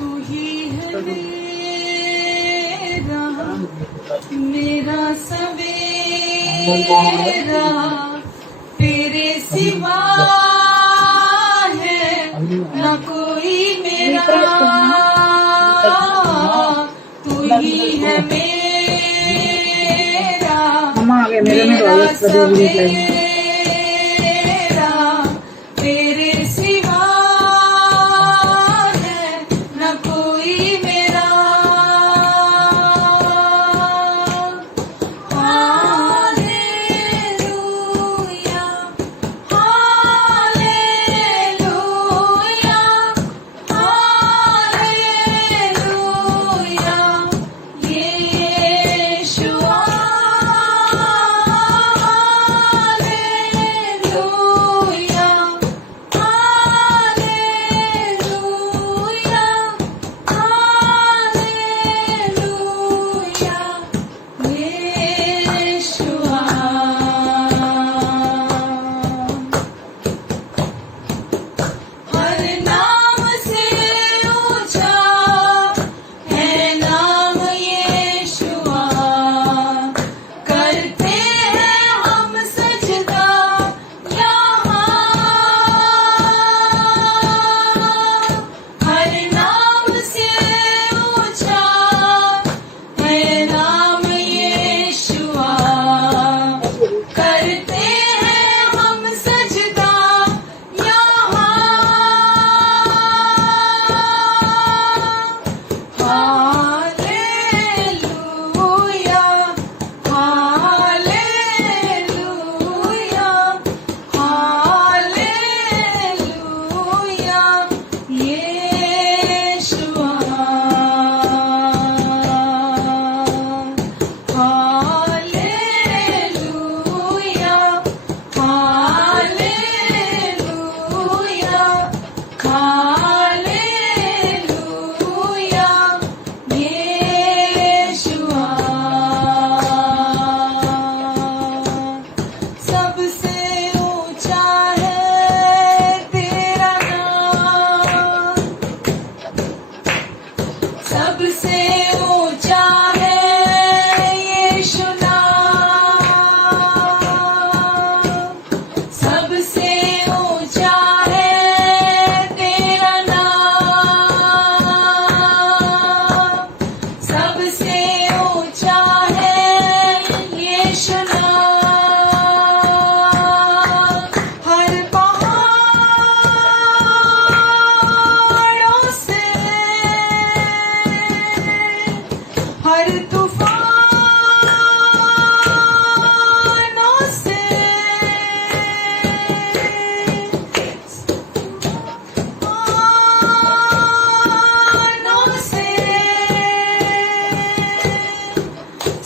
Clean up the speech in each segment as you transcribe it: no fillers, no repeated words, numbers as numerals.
तू ही है मेरा सवेरा, तेरे सिवा है न कोई मेरा, तू ही है मेरा सवेरा, तेरे सिवा है न कोई मेरा। Hallelujah hallelujah hallelujah, Yeshua hallelujah hallelujah hallelujah, Yeshua. हर नाम से ऊंचा है नाम यीशुआ, करते हैं हम सजदा यहाँ। हर नाम से ऊंचा है नाम यीशुआ, करते हैं हम सजदा यहाँ। Hallelujah hallelujah hallelujah, Yeshua. Hallelujah hallelujah hallelujah, Yeshua. सबसे ऊंचा है तेरा नाम, सबसे ऊंचा है यीशु नाम, सबसे ऊंचा है तेरा नाम, सबसे ऊंचा है यीशु नाम। हर पहाड़ों से, हर तूफानों से,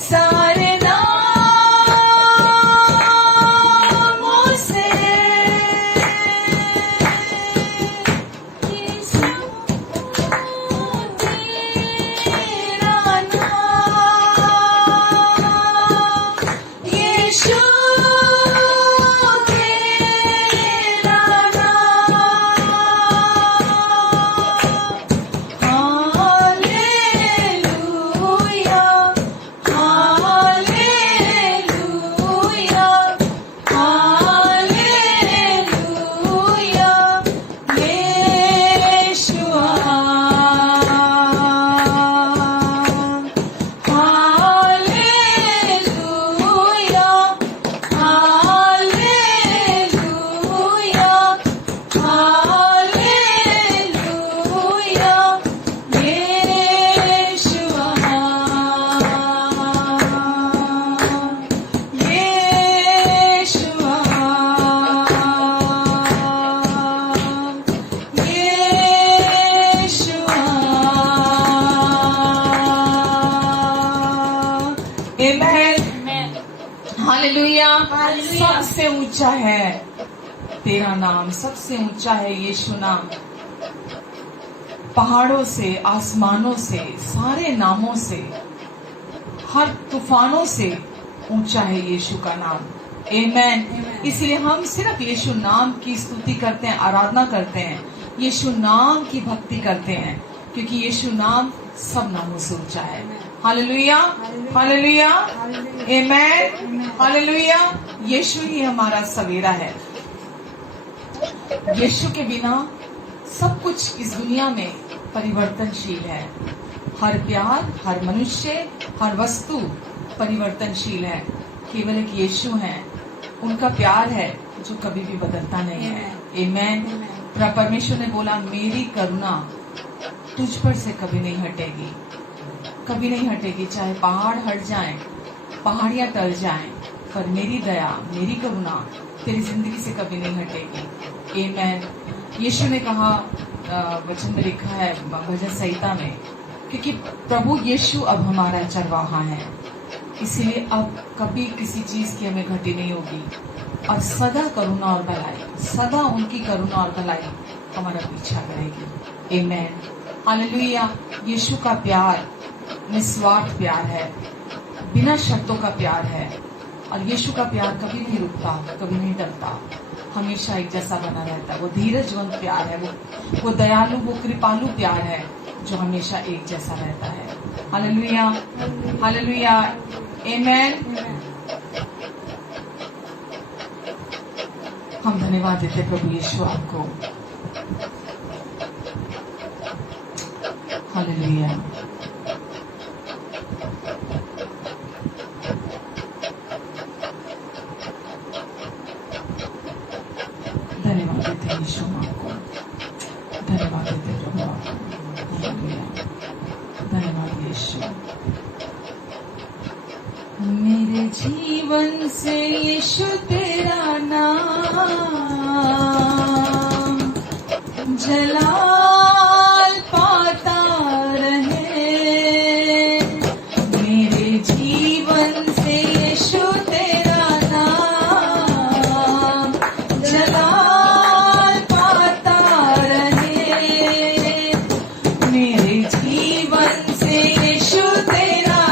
सारे नामों से, यीशु तेरा नाम, यीशु तेरा नाम। Hallelujah hallelujah hallelujah, Yeshua. Hallelujah hallelujah hallelujah, Yeshua. Yeshua Yeshua. Amen. Hallelujah. सबसे ऊंचा है तेरा नाम, सबसे ऊंचा है यीशु नाम। पहाड़ों से, आसमानों से, सारे नामों से, हर तूफानों से ऊंचा है यीशु का नाम। आमेन। इसलिए हम सिर्फ यीशु नाम की स्तुति करते हैं, आराधना करते हैं, यीशु नाम की भक्ति करते हैं। क्योंकि यीशु नाम सब नामों से ऊंचा है। हालेलुया, हालेलुया, आमेन, हालेलुया। यीशु ही हमारा सवेरा है। यीशु के बिना सब कुछ इस दुनिया में परिवर्तनशील है। हर प्यार, हर मनुष्य, हर वस्तु परिवर्तनशील है। केवल एक यीशु है, उनका प्यार है जो कभी भी बदलता नहीं है। आमेन। परमेश्वर ने बोला, मेरी करुणा तुझ पर से कभी नहीं हटेगी, कभी नहीं हटेगी। चाहे पहाड़ हट जाएं, पहाड़ियां टल जाएं, पर मेरी दया, मेरी करुणा तेरी जिंदगी से कभी नहीं हटेगी। आमेन। यीशु ने कहा, वचन में लिखा है भजन संहिता में, क्योंकि प्रभु यीशु अब हमारा चरवाहा है, इसीलिए अब कभी किसी चीज की हमें घटी नहीं होगी। और सदा करुणा और भलाई, सदा उनकी करुणा और भलाई हमारा पीछा करेगी। आमेन, हालेलुया। यीशु का प्यार निस्वार्थ प्यार है, बिना शर्तों का प्यार है। और यीशु का प्यार कभी नहीं रुकता, कभी नहीं टलता, हमेशा एक जैसा बना रहता है। वो धीरजवंत प्यार है, वो दयालु, वो कृपालु प्यार है जो हमेशा एक जैसा रहता है। हालेलुया, हालेलुया, आमेन। हम धन्यवाद देते प्रभु यीशु आपको। हालेलुया, धन्यवाद देते यीशु आपको, धन्यवाद देते प्रभु आपको। हालेलुया, धन्यवाद यीशु। मेरे जीवन से यीशु तेरा नाम जलाल पाता रहे। मेरे जीवन से यीशु तेरा नाम जलाल पाता रहे। मेरे जीवन से यीशु तेरा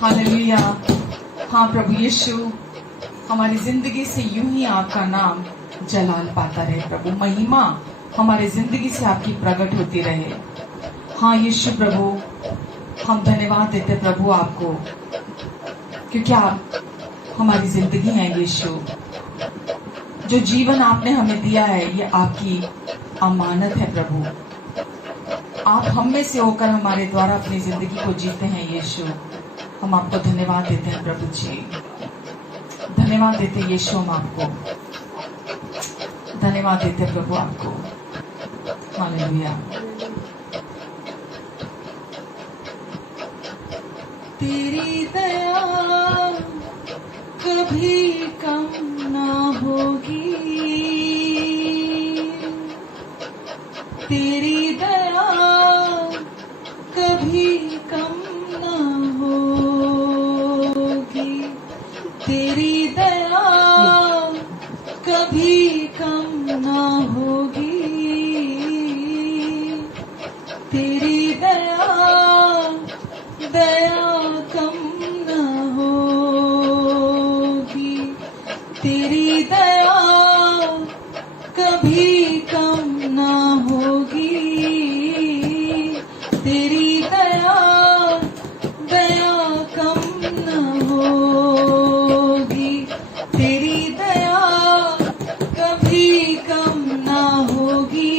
हालेलुया। हाँ प्रभु यीशु, हमारी जिंदगी से यूं ही आपका नाम जलाल पाता रहे प्रभु। महिमा हमारे जिंदगी से आपकी प्रकट होती रहे। हाँ यीशु प्रभु, हम धन्यवाद देते प्रभु आपको, क्योंकि आप हमारी जिंदगी है यीशु। जो जीवन आपने हमें दिया है ये आपकी अमानत है प्रभु। आप हम में से होकर हमारे द्वारा अपनी जिंदगी को जीते हैं यीशु। हम आपको धन्यवाद देते हैं प्रभु जी, धन्यवाद देते यीशु, हम आपको धन्यवाद देते प्रभु आपको। हालेलुया। तेरी दया कभी कम ना होगी, तेरी दया कभी कम ना होगी, तेरी दया कभी कम ना होगी, तेरी दया दया कम न होगी, तेरी दया कभी कम न होगी, तेरी दया दया कम न होगी, तेरी दया कभी कम न होगी,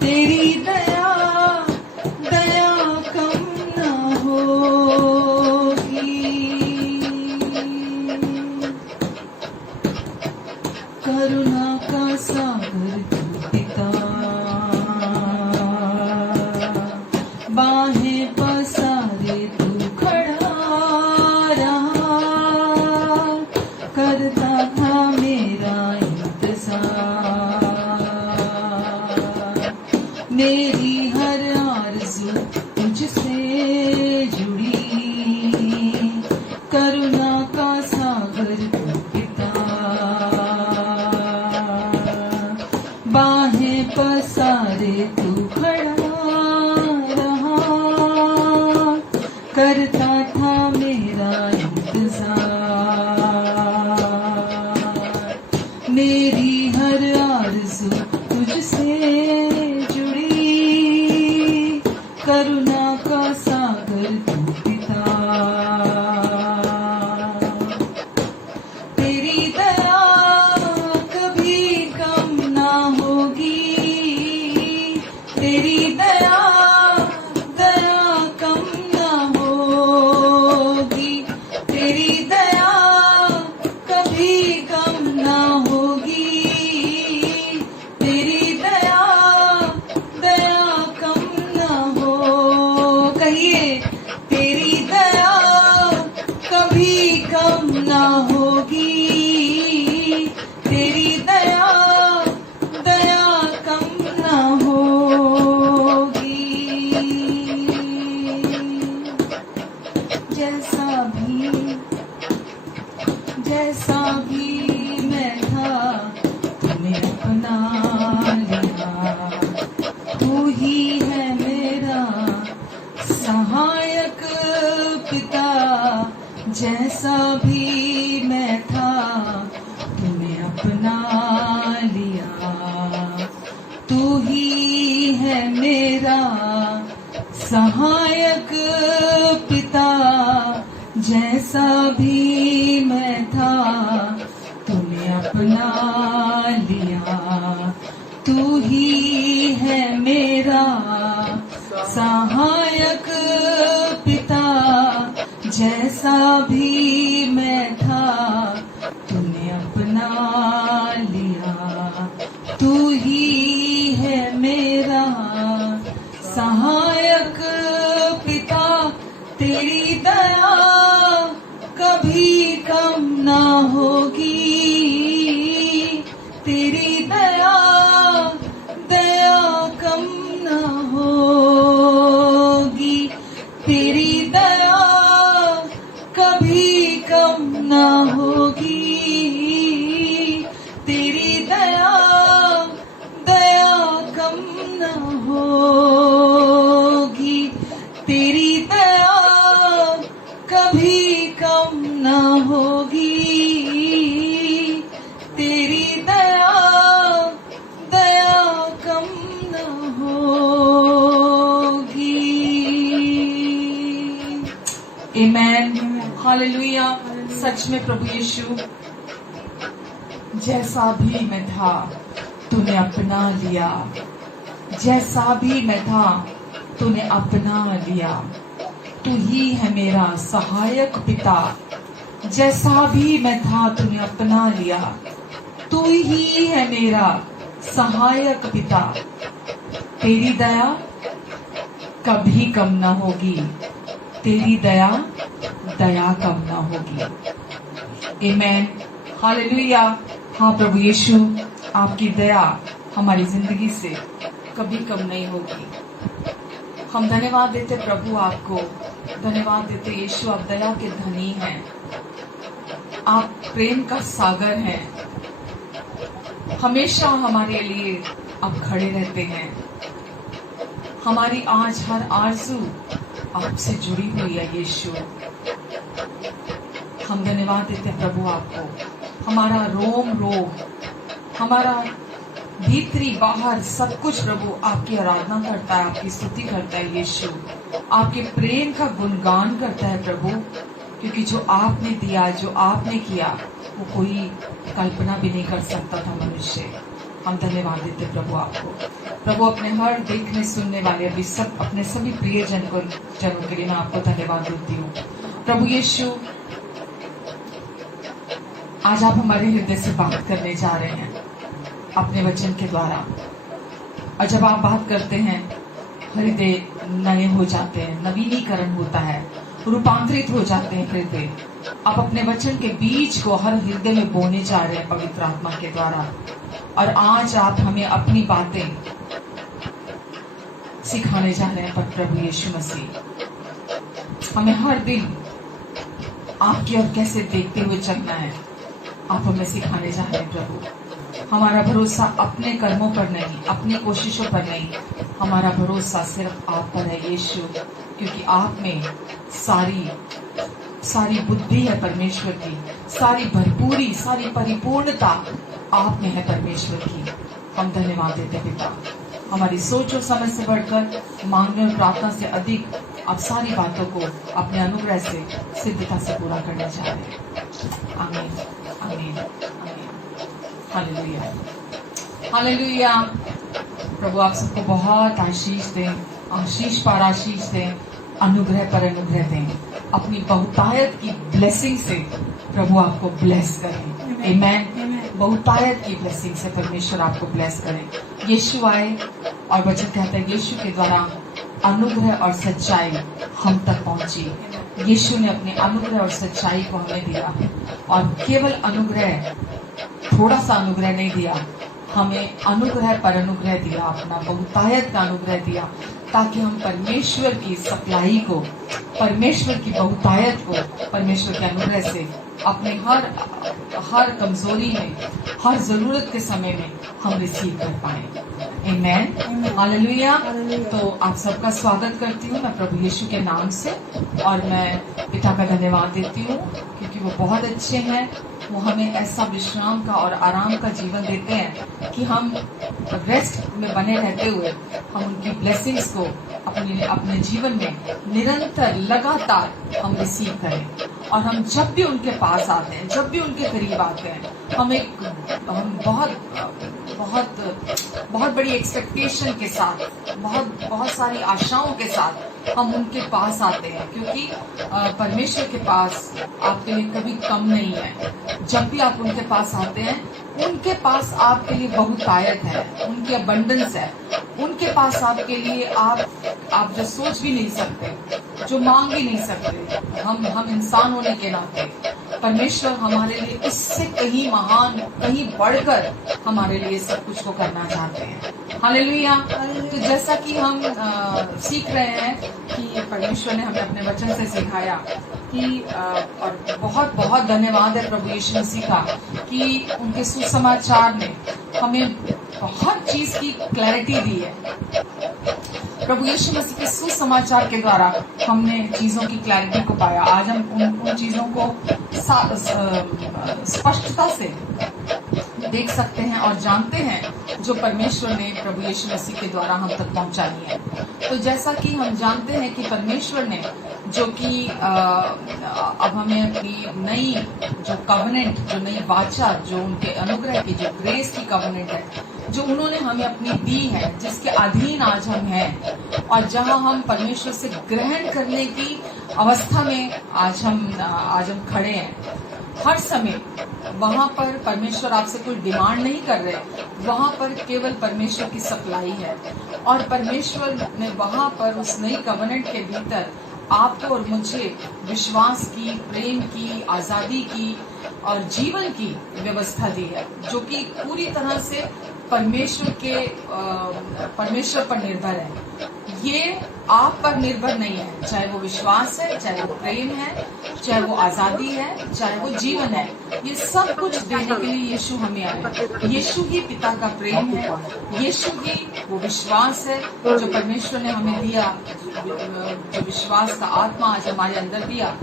तेरी दया दया कम न होगी। करुणा का सागर तू पिता, बाहें पसारे तू खड़ा रहा, करता था मेरा इंतजार, मेरी हर आरज़ू तुझसे जुड़ी, करुणा का सागर तू पिता, बाहें पसारे तू खड़ा रहा, करता था मेरा इंतजार, मेरी हर आरज़ू तुझसे जुड़ी, करुणा का सागर तू पिता, तेरी दया कभी कम ना होगी, तेरी दया दया कम ना होगी, तेरी दया कभी कम ना होगी, तेरी दया दया कम ना हो। कहिए, तेरी दया कभी कम ना होगी, तेरी दया दया कम ना होगी। जैसा भी मैं था तूने अपना लिया, तू ही है मेरा सहायक पिता, जैसा भी मैं था तूने अपना लिया, तू ही है मेरा सहायक पिता, जैसा भी मैं था तूने अपना लिया, तू ही है मेरा सहायक पिता, जैसा भी मैं था तूने अपना लिया, तू ही है मेरा सहायक पिता, तेरी दया कभी कम ना होगी, तेरी दया दया कम ना होगी, तेरी दया कभी कम ना होगी, तेरी दया दया कम ना होगी, तेरी दया कभी कम ना होगी, तेरी दया हालेलुया। सच में प्रभु यीशु, जैसा भी मैं था तूने अपना लिया, जैसा भी मैं था तूने अपना लिया। तू ही है मेरा सहायक पिता, जैसा भी मैं था तूने अपना लिया। तू ही है मेरा सहायक पिता। तेरी दया कभी कम ना होगी, तेरी दया दया कम ना होगी। आमेन, हालेलुया। हाँ प्रभु यीशु, आपकी दया हमारी जिंदगी से कभी कम नहीं होगी। हम धन्यवाद देते प्रभु आपको, धन्यवाद देते यीशु, आप दया के धनी हैं, आप प्रेम का सागर हैं, हमेशा हमारे लिए आप खड़े रहते हैं। हमारी आज हर आरज़ू आपसे जुड़ी हुई है यीशु। हम धन्यवाद देते हैं प्रभु आपको। हमारा रोम रोम, हमारा भीतरी बाहर सब कुछ प्रभु आपकी आराधना करता है, आपकी स्तुति करता है यीशु। आपके प्रेम का गुणगान करता है प्रभु, क्योंकि जो आपने दिया, जो आपने किया, वो कोई कल्पना भी नहीं कर सकता था मनुष्य। हम धन्यवाद देते प्रभु आपको। प्रभु अपने हर देखने सुनने वाले अभी सब अपने सभी प्रिय जनों के लिए मैं आपको धन्यवाद देती हूँ प्रभु यीशु। आज आप हमारे हृदय से बात करने जा रहे हैं अपने वचन के द्वारा, और जब आप बात करते हैं हृदय नए हो जाते हैं, नवीनीकरण होता है, रूपांतरित हो जाते हैं हृदय। आप अपने वचन के बीज को हर हृदय में बोने जा रहे हैं पवित्र आत्मा के द्वारा, और आज आप हमें अपनी बातें सिखाने जा रहे हैं प्रभु यीशु मसीह। हमें हर दिन आपकी ओर कैसे देखते हुए चलना है, आप हमें सिखाने जा रहे हैं प्रभु। हमारा भरोसा अपने कर्मों पर नहीं, अपनी कोशिशों पर नहीं, हमारा भरोसा सिर्फ आप पर है यीशु, क्योंकि आप में सारी बुद्धि है परमेश्वर की, सारी भरपूरी, सारी परिपूर्णता आप में है परमेश्वर की। हम धन्यवाद देते पिता। हमारी सोच और समझ से बढ़कर, मांगने और प्रार्थना से अधिक आप सारी बातों को अपने अनुग्रह से सिद्धता से पूरा करने जा रहे हैं। आमीन, आमीन, आमीन। Hallelujah, hallelujah. प्रभु आप सबको बहुत आशीष दें, आशीष पर आशीष दें, अनुग्रह पर अनुग्रह दें। अपनी बहुतायत की ब्लेसिंग से प्रभु आपको ब्लेस करें। आमेन। बहुतायत की ब्लेसिंग से परमेश्वर आपको ब्लेस करें। यीशु आए और वचन कहता है यीशु के द्वारा अनुग्रह और सच्चाई हम तक पहुंची। यीशु ने अपने अनुग्रह और सच्चाई को हमें दिया, और केवल अनुग्रह, थोड़ा सा अनुग्रह नहीं दिया, हमें अनुग्रह पर अनुग्रह दिया, अपना बहुतायत का अनुग्रह दिया, ताकि हम परमेश्वर की सप्लाई को, परमेश्वर की बहुतायत को, परमेश्वर के अनुग्रह से अपने हर कमजोरी में, हर जरूरत के समय में हम रिसीव कर पाए। आमेन, हालेलुया। तो आप सबका स्वागत करती हूँ मैं प्रभु यीशु के नाम से, और मैं पिता का धन्यवाद देती हूँ क्योंकि वो बहुत अच्छे हैं। वो हमें ऐसा विश्राम का और आराम का जीवन देते हैं कि हम रेस्ट में बने रहते हुए हम उनकी ब्लेसिंग्स को अपने जीवन में निरंतर लगातार हम रिसीव करें। और हम जब भी उनके पास आते हैं, जब भी उनके करीब आते हैं, हम बहुत बड़ी एक्सपेक्टेशन के साथ, बहुत सारी आशाओं के साथ हम उनके पास आते हैं, क्योंकि परमेश्वर के पास आपके लिए कभी कम नहीं है। जब भी आप उनके पास आते हैं, उनके पास आपके लिए बहुतायत है, उनकी अबंडेंस है। उनके पास आपके लिए आप जो सोच भी नहीं सकते, जो मांग भी नहीं सकते। हम इंसान होने के नाते परमेश्वर हमारे लिए इससे कहीं महान, कहीं बढ़कर हमारे लिए सब कुछ को करना चाहते हैं। हालेलुया। तो जैसा कि हम सीख रहे हैं कि परमेश्वर ने हमें अपने वचन से सिखाया कि और बहुत बहुत धन्यवाद है प्रभु यीशु मसीह का कि उनके सुसमाचार ने हमें बहुत चीज की क्लैरिटी दी है। प्रभु यीशु मसीह के सुसमाचार के द्वारा हमने चीजों की क्लैरिटी को पाया। आज हम उन चीजों को स्पष्टता से देख सकते हैं और जानते हैं जो परमेश्वर ने प्रभु यीशु मसीह के द्वारा हम तक पहुंचाई है। तो जैसा कि हम जानते हैं कि परमेश्वर ने जो कि अब हमें अपनी नई जो कवनेंट, जो नई वाचा, जो उनके अनुग्रह की, जो ग्रेस की कवनेंट है, जो उन्होंने हमें अपनी दी है, जिसके अधीन आज हम हैं और जहां हम परमेश्वर से ग्रहण करने की अवस्था में आज हम खड़े हैं। हर समय वहां पर परमेश्वर आपसे कोई डिमांड नहीं कर रहे, वहां पर केवल परमेश्वर की सप्लाई है और परमेश्वर ने वहां पर उस नई कवनेंट के भीतर आपको और मुझे विश्वास की, प्रेम की, आजादी की और जीवन की व्यवस्था दी है, जो कि पूरी तरह से परमेश्वर पर निर्भर है। ये आप पर निर्भर नहीं है, चाहे वो विश्वास है, चाहे वो प्रेम है, चाहे वो आजादी है, चाहे वो जीवन है। ये सब कुछ देने के लिए यीशु हमें आया। यीशु ही पिता का प्रेम है, यीशु ही वो विश्वास है जो परमेश्वर ने हमें दिया, जो विश्वास का आत्मा आज हमारे अंदर दिया।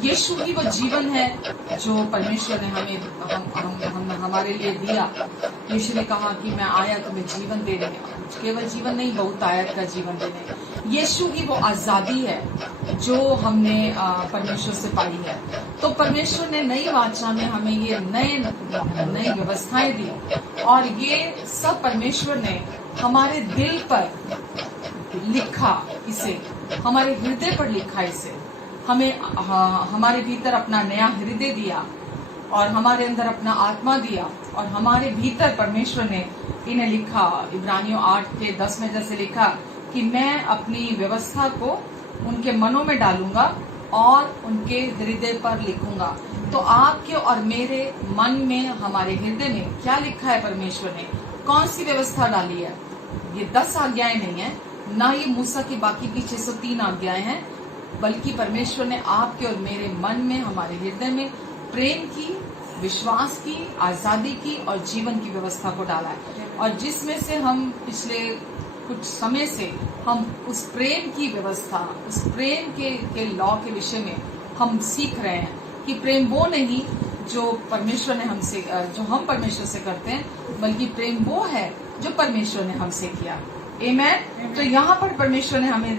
यीशु ही वो जीवन है जो परमेश्वर ने हमारे लिए दिया। यीशु ने कहा कि मैं आया तुम्हें जीवन देने, केवल जीवन नहीं, बहुत आयत का जीवन देने। यीशु ही वो आजादी है जो हमने परमेश्वर से पाई है। तो परमेश्वर ने नई वाचा में हमें ये नई व्यवस्थाएं दी और ये सब परमेश्वर ने हमारे दिल पर लिखा, इसे हमारे हृदय पर लिखा, इसे हमें हमारे भीतर अपना नया हृदय दिया और हमारे अंदर अपना आत्मा दिया और हमारे भीतर परमेश्वर ने इन्हें लिखा। इब्रानियों 8:10 में जैसे लिखा कि मैं अपनी व्यवस्था को उनके मनों में डालूंगा और उनके हृदय पर लिखूंगा। तो आपके और मेरे मन में, हमारे हृदय में क्या लिखा है परमेश्वर ने, कौन सी व्यवस्था डाली है? ये 10 आज्ञाएं नहीं है, ना ये मूसा की बाकी की 603 आज्ञाएं हैं, बल्कि परमेश्वर ने आपके और मेरे मन में, हमारे हृदय में प्रेम की, विश्वास की, आजादी की और जीवन की व्यवस्था को डाला है। और जिसमें से हम पिछले कुछ समय से हम उस प्रेम की व्यवस्था, उस प्रेम के लॉ के विषय में हम सीख रहे हैं कि प्रेम वो नहीं जो परमेश्वर ने हमसे, जो हम परमेश्वर से करते हैं, बल्कि प्रेम वो है जो परमेश्वर ने हमसे किया। आमेन। तो यहाँ पर परमेश्वर ने हमें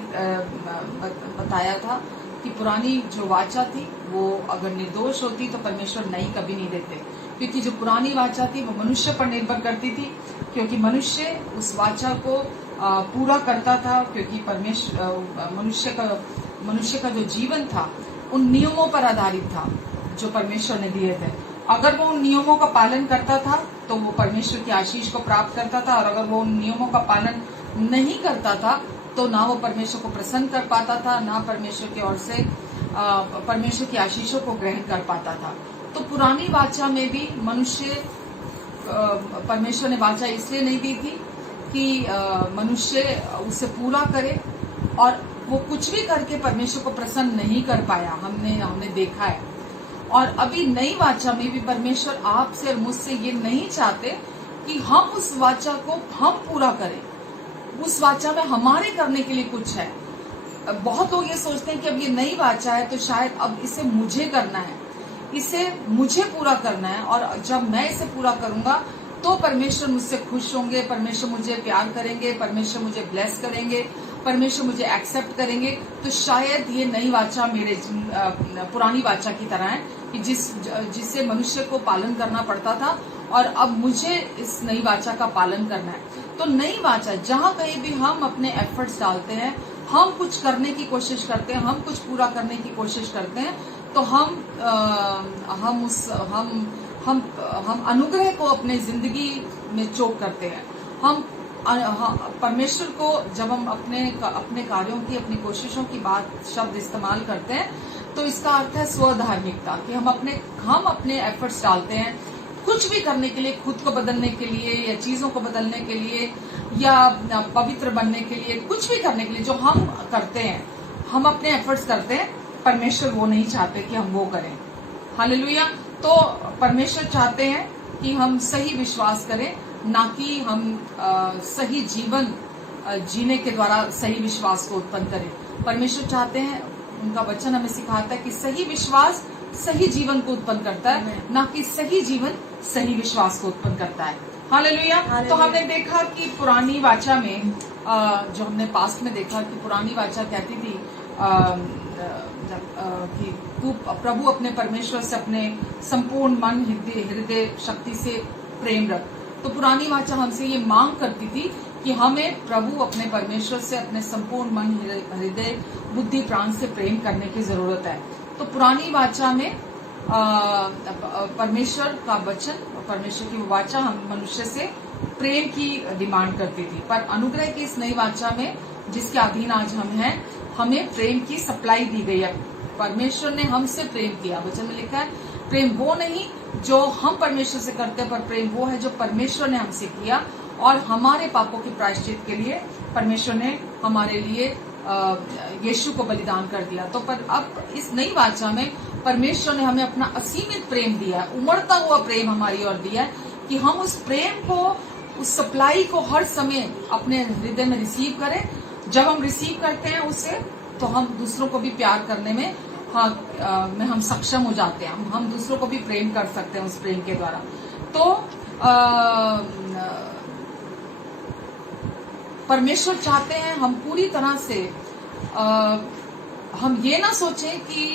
बताया था कि पुरानी जो वाचा थी वो अगर निर्दोष होती तो परमेश्वर नई कभी नहीं देते, क्योंकि जो पुरानी वाचा थी वो मनुष्य पर निर्भर करती थी, क्योंकि मनुष्य उस वाचा को पूरा करता था, क्योंकि मनुष्य का जो जीवन था उन नियमों पर आधारित था जो परमेश्वर ने दिए थे। अगर वो उन नियमों का पालन करता था तो वो परमेश्वर की आशीष को प्राप्त करता था, और अगर वो उन नियमों का पालन नहीं करता था तो ना वो परमेश्वर को प्रसन्न कर पाता था, ना परमेश्वर की ओर से परमेश्वर की आशीषों को ग्रहण कर पाता था। तो पुरानी वाचा में भी मनुष्य, परमेश्वर ने वाचा इसलिए नहीं दी थी कि मनुष्य उसे पूरा करे, और वो कुछ भी करके परमेश्वर को प्रसन्न नहीं कर पाया, हमने देखा है। और अभी नई वाचा में भी परमेश्वर आपसे और मुझसे ये नहीं चाहते कि हम उस वाचा को हम पूरा करें। उस वाचा में हमारे करने के लिए कुछ है। बहुत लोग ये सोचते हैं कि अब ये नई वाचा है तो शायद अब इसे मुझे करना है, इसे मुझे पूरा करना है, और जब मैं इसे पूरा करूंगा तो परमेश्वर मुझसे खुश होंगे, परमेश्वर मुझे प्यार करेंगे, परमेश्वर मुझे ब्लेस करेंगे, परमेश्वर मुझे एक्सेप्ट करेंगे। तो शायद ये नई वाचा मेरे पुरानी वाचा की तरह है कि जिससे मनुष्य को पालन करना पड़ता था, और अब मुझे इस नई वाचा का पालन करना है। तो नई वाचा, जहां कहीं भी हम अपने एफर्ट्स डालते हैं, हम कुछ करने की कोशिश करते हैं, हम कुछ पूरा करने की कोशिश करते हैं, तो हम अनुग्रह को अपने जिंदगी में चोक करते हैं। हम परमेश्वर को जब हम अपने कार्यों की, अपनी कोशिशों की बात, शब्द इस्तेमाल करते हैं, तो इसका अर्थ है स्वधार्मिकता, कि हम अपने एफर्ट्स डालते हैं कुछ भी करने के लिए, खुद को बदलने के लिए या चीजों को बदलने के लिए या पवित्र बनने के लिए, कुछ भी करने के लिए जो हम करते हैं, हम अपने एफर्ट्स करते हैं। परमेश्वर वो नहीं चाहते कि हम वो करें। हालेलुया। तो परमेश्वर चाहते हैं कि हम सही विश्वास करें, ना कि हम सही जीवन जीने के द्वारा सही विश्वास को उत्पन्न करें। परमेश्वर चाहते हैं, उनका वचन हमें सिखाता है कि सही विश्वास सही जीवन को उत्पन्न करता है, ना कि सही जीवन सही विश्वास को उत्पन्न करता है। हालेलुया। तो हमने देखा कि पुरानी वाचा में, जो हमने पास्ट में देखा कि पुरानी वाचा कहती थी कि तू प्रभु अपने परमेश्वर से अपने संपूर्ण मन हृदय शक्ति से प्रेम रख। तो पुरानी वाचा हमसे ये मांग करती थी कि हमें प्रभु अपने परमेश्वर से अपने संपूर्ण मन हृदय बुद्धि प्राण से प्रेम करने की जरूरत है। तो पुरानी वाचा में परमेश्वर का वचन, परमेश्वर की वाचा हम मनुष्य से प्रेम की डिमांड करती थी, पर अनुग्रह की इस नई वाचा में जिसके अधीन आज हम हैं, हमें प्रेम की सप्लाई दी गई है। परमेश्वर ने हमसे प्रेम किया। वचन में लिखा है प्रेम वो नहीं जो हम परमेश्वर से करते, पर प्रेम वो है जो परमेश्वर ने हमसे किया और हमारे पापों के प्रायश्चित के लिए परमेश्वर ने हमारे लिए यीशु को बलिदान कर दिया। तो पर अब इस नई वाचा में परमेश्वर ने हमें अपना असीमित प्रेम दिया है, उमड़ता हुआ प्रेम हमारी ओर दिया है कि हम उस प्रेम को, उस सप्लाई को हर समय अपने हृदय में रिसीव करें। जब हम रिसीव करते हैं उसे, तो हम दूसरों को भी प्यार करने में हम सक्षम हो जाते हैं। हम दूसरों को भी प्रेम कर सकते हैं उस प्रेम के द्वारा। तो परमेश्वर चाहते हैं हम पूरी तरह से हम ये ना सोचें कि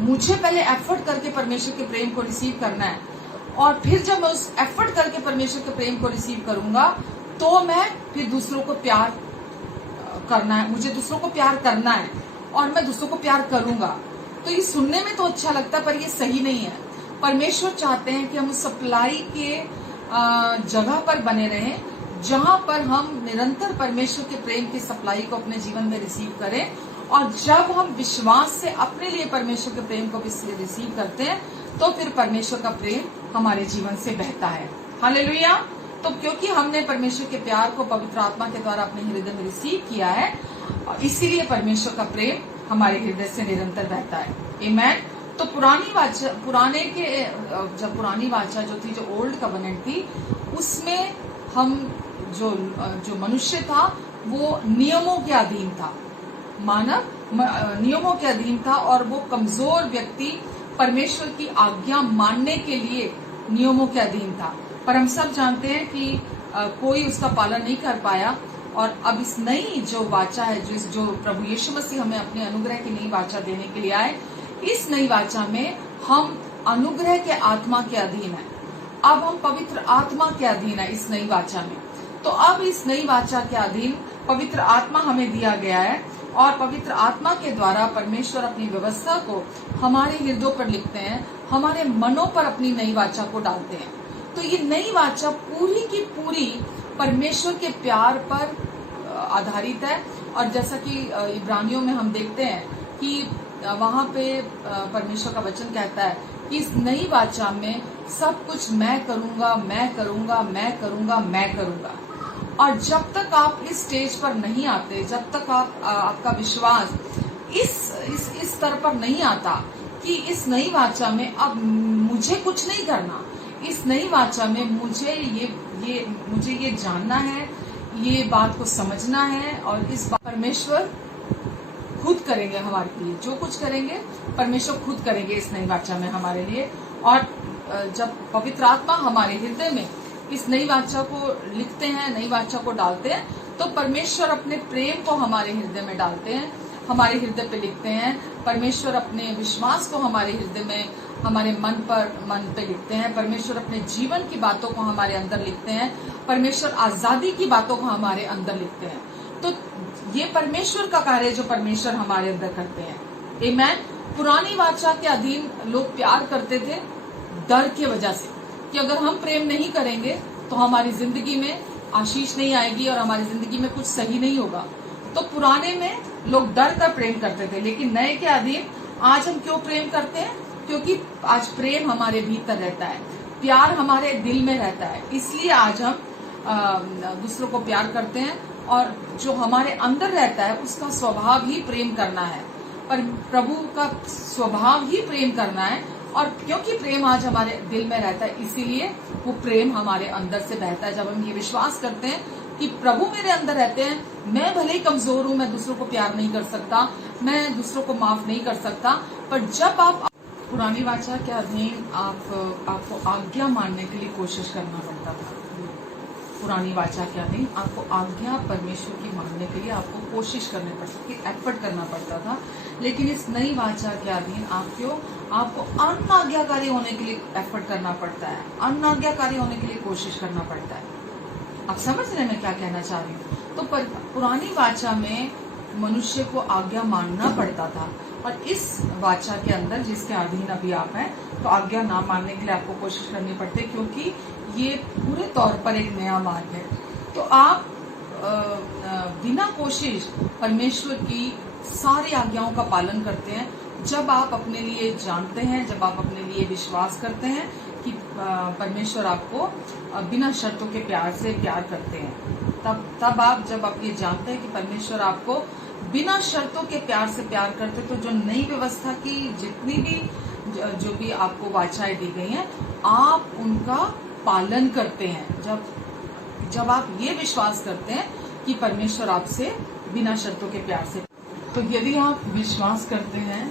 मुझे पहले एफर्ट करके परमेश्वर के प्रेम को रिसीव करना है और फिर जब मैं उस एफर्ट करके परमेश्वर के प्रेम को रिसीव करूंगा तो मैं फिर दूसरों को प्यार करना है, मुझे दूसरों को प्यार करना है और मैं दूसरों को प्यार करूंगा। तो ये सुनने में तो अच्छा लगता है पर ये सही नहीं है। परमेश्वर चाहते हैं कि हम उस सप्लाई के जगह पर बने रहें जहां पर हम निरंतर परमेश्वर के प्रेम की सप्लाई को अपने जीवन में रिसीव करें, और जब हम विश्वास से अपने लिए परमेश्वर के प्रेम को रिसीव करते हैं तो फिर परमेश्वर का प्रेम हमारे जीवन से बहता है। हालेलुया। तो क्योंकि हमने परमेश्वर के प्यार को पवित्र आत्मा के द्वारा अपने हृदय में रिसीव किया है, इसीलिए परमेश्वर का प्रेम हमारे हृदय से निरंतर बहता है। आमीन। तो पुरानी वाचा जो थी, जो ओल्ड कवेनेंट थी, उसमें हम जो मनुष्य था वो नियमों के अधीन था, मानव नियमों के अधीन था, और वो कमजोर व्यक्ति परमेश्वर की आज्ञा मानने के लिए नियमों के अधीन था। पर हम सब जानते हैं कि कोई उसका पालन नहीं कर पाया, और अब इस नई जो वाचा है, जो प्रभु यीशु मसीह हमें अपने अनुग्रह की नई वाचा देने के लिए आए, इस नई वाचा में हम अनुग्रह के आत्मा के अधीन है। अब हम पवित्र आत्मा के अधीन है इस नई वाचा में। तो अब इस नई वाचा के अधीन पवित्र आत्मा हमें दिया गया है, और पवित्र आत्मा के द्वारा परमेश्वर अपनी व्यवस्था को हमारे हृदयों पर लिखते हैं, हमारे मनों पर अपनी नई वाचा को डालते हैं। तो ये नई वाचा पूरी की पूरी परमेश्वर के प्यार पर आधारित है। और जैसा कि इब्रानियों में हम देखते हैं कि वहां पे परमेश्वर का वचन कहता है कि इस नई वाचा में सब कुछ मैं करूंगा, मैं करूंगा, मैं करूंगा, मैं करूंगा। और जब तक आप इस स्टेज पर नहीं आते, जब तक आपका विश्वास इस स्तर पर नहीं आता कि इस नई वाचा में अब मुझे कुछ नहीं करना, इस नई वाचा में मुझे ये जानना है, ये बात को समझना है, और इस परमेश्वर खुद करेंगे हमारे लिए। जो कुछ करेंगे परमेश्वर खुद करेंगे इस नई वाचा में हमारे लिए। और जब पवित्र आत्मा हमारे हृदय में इस नई वाचा को लिखते हैं, नई वाचा को डालते हैं, तो परमेश्वर अपने प्रेम को हमारे हृदय में डालते हैं, हमारे हृदय पे लिखते हैं। परमेश्वर अपने विश्वास को हमारे हृदय में, हमारे मन पे लिखते हैं। परमेश्वर अपने जीवन की बातों को हमारे अंदर लिखते हैं। परमेश्वर आजादी की बातों को हमारे अंदर लिखते हैं। तो ये परमेश्वर का कार्य जो परमेश्वर हमारे अंदर करते हैं। आमीन। पुरानी वाचा के अधीन लोग प्यार करते थे डर की वजह से कि अगर हम प्रेम नहीं करेंगे तो हमारी जिंदगी में आशीष नहीं आएगी और हमारी जिंदगी में कुछ सही नहीं होगा। तो पुराने में लोग डर कर प्रेम करते थे, लेकिन नए के अधीन आज हम क्यों प्रेम करते हैं? क्योंकि आज प्रेम हमारे भीतर रहता है, प्यार हमारे दिल में रहता है, इसलिए आज हम दूसरों को प्यार करते हैं। और जो हमारे अंदर रहता है उसका स्वभाव ही प्रेम करना है, पर प्रभु का स्वभाव ही प्रेम करना है। और क्योंकि प्रेम आज हमारे दिल में रहता है, इसीलिए वो प्रेम हमारे अंदर से बहता है। जब हम ये विश्वास करते हैं कि प्रभु मेरे अंदर रहते हैं, मैं भले ही कमजोर हूं, मैं दूसरों को प्यार नहीं कर सकता, मैं दूसरों को माफ नहीं कर सकता, पर जब आप पुरानी वाचा के अधीन आपको आज्ञा मानने के लिए कोशिश करना पड़ता था। पुरानी वाचा के अधीन आपको आज्ञा परमेश्वर की मानने के लिए आपको कोशिश करनी पड़ती थी, एफर्ट करना पड़ता था। लेकिन इस नई वाचा के अधीन आपको अनाज्ञाकारी होने के लिए एफर्ट करना पड़ता है, अनाज्ञाकारी होने के लिए कोशिश करना पड़ता है। आप समझ रहे हैं मैं क्या कहना चाह रही हूँ? तो पुरानी वाचा में मनुष्य को आज्ञा मानना पड़ता था, और इस वाचा के अंदर जिसके अधीन अभी आप हैं, तो आज्ञा ना मानने के लिए आपको कोशिश करनी पड़ती है, क्योंकि ये पूरे तौर पर एक नया मार्ग है। तो आप बिना कोशिश परमेश्वर की सारी आज्ञाओं का पालन करते हैं जब आप अपने लिए जानते हैं, जब आप अपने लिए विश्वास करते हैं कि परमेश्वर आपको बिना शर्तों के प्यार से प्यार करते हैं। तब आप जब आप ये जानते हैं कि परमेश्वर आपको बिना शर्तों के प्यार से प्यार करते, तो जो नई व्यवस्था की जितनी भी जो भी आपको वाचाएं दी गई हैं, आप उनका पालन करते हैं। जब आप ये विश्वास करते हैं कि परमेश्वर आपसे बिना शर्तों के प्यार से, तो यदि आप विश्वास करते हैं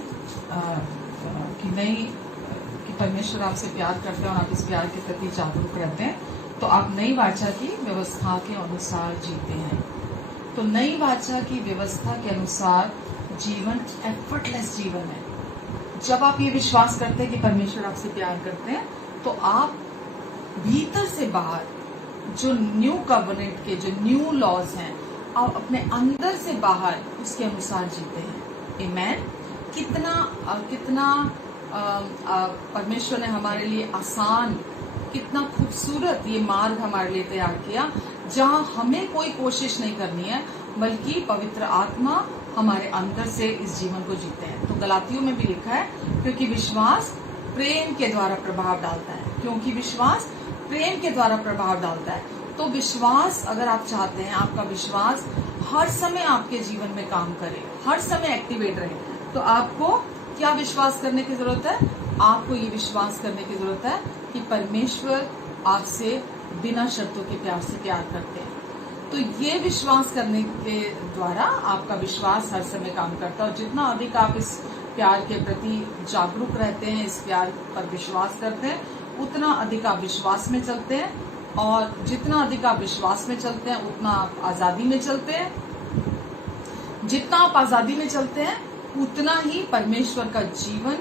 कि परमेश्वर आपसे प्यार करते हैं और आप इस प्यार के प्रति जागरूक रहते हैं, तो आप नई वाचा की व्यवस्था के अनुसार जीते हैं। तो नई वाचा की व्यवस्था के अनुसार जीवन एफर्टलेस जीवन है। जब आप ये विश्वास करते हैं कि परमेश्वर आपसे प्यार करते हैं, तो आप भीतर से बाहर जो न्यू कवनेंट के जो न्यू लॉज हैं, आप अपने अंदर से बाहर उसके अनुसार जीते हैं। आमेन। कितना परमेश्वर ने हमारे लिए आसान, कितना खूबसूरत ये मार्ग हमारे लिए तैयार किया, जहां हमें कोई कोशिश नहीं करनी है, बल्कि पवित्र आत्मा हमारे अंदर से इस जीवन को जीते हैं। तो गलातियों में भी लिखा है, क्योंकि विश्वास प्रेम के द्वारा प्रभाव डालता है, क्योंकि विश्वास प्रेम के द्वारा प्रभाव डालता है। तो विश्वास, अगर आप चाहते हैं आपका विश्वास हर समय आपके जीवन में काम करे, हर समय एक्टिवेट रहे, तो आपको क्या विश्वास करने की जरूरत है? आपको ये विश्वास करने की जरूरत है कि परमेश्वर आपसे बिना शर्तों के प्यार से प्यार करते हैं। तो ये विश्वास करने के द्वारा आपका विश्वास हर समय काम करता है, और जितना अधिक आप इस प्यार के प्रति जागरूक रहते हैं, इस प्यार पर विश्वास करते हैं, उतना अधिक आप विश्वास में चलते हैं, और जितना अधिक आप विश्वास में चलते हैं, उतना आप आजादी में चलते हैं। जितना आप आजादी में चलते हैं, उतना ही परमेश्वर का जीवन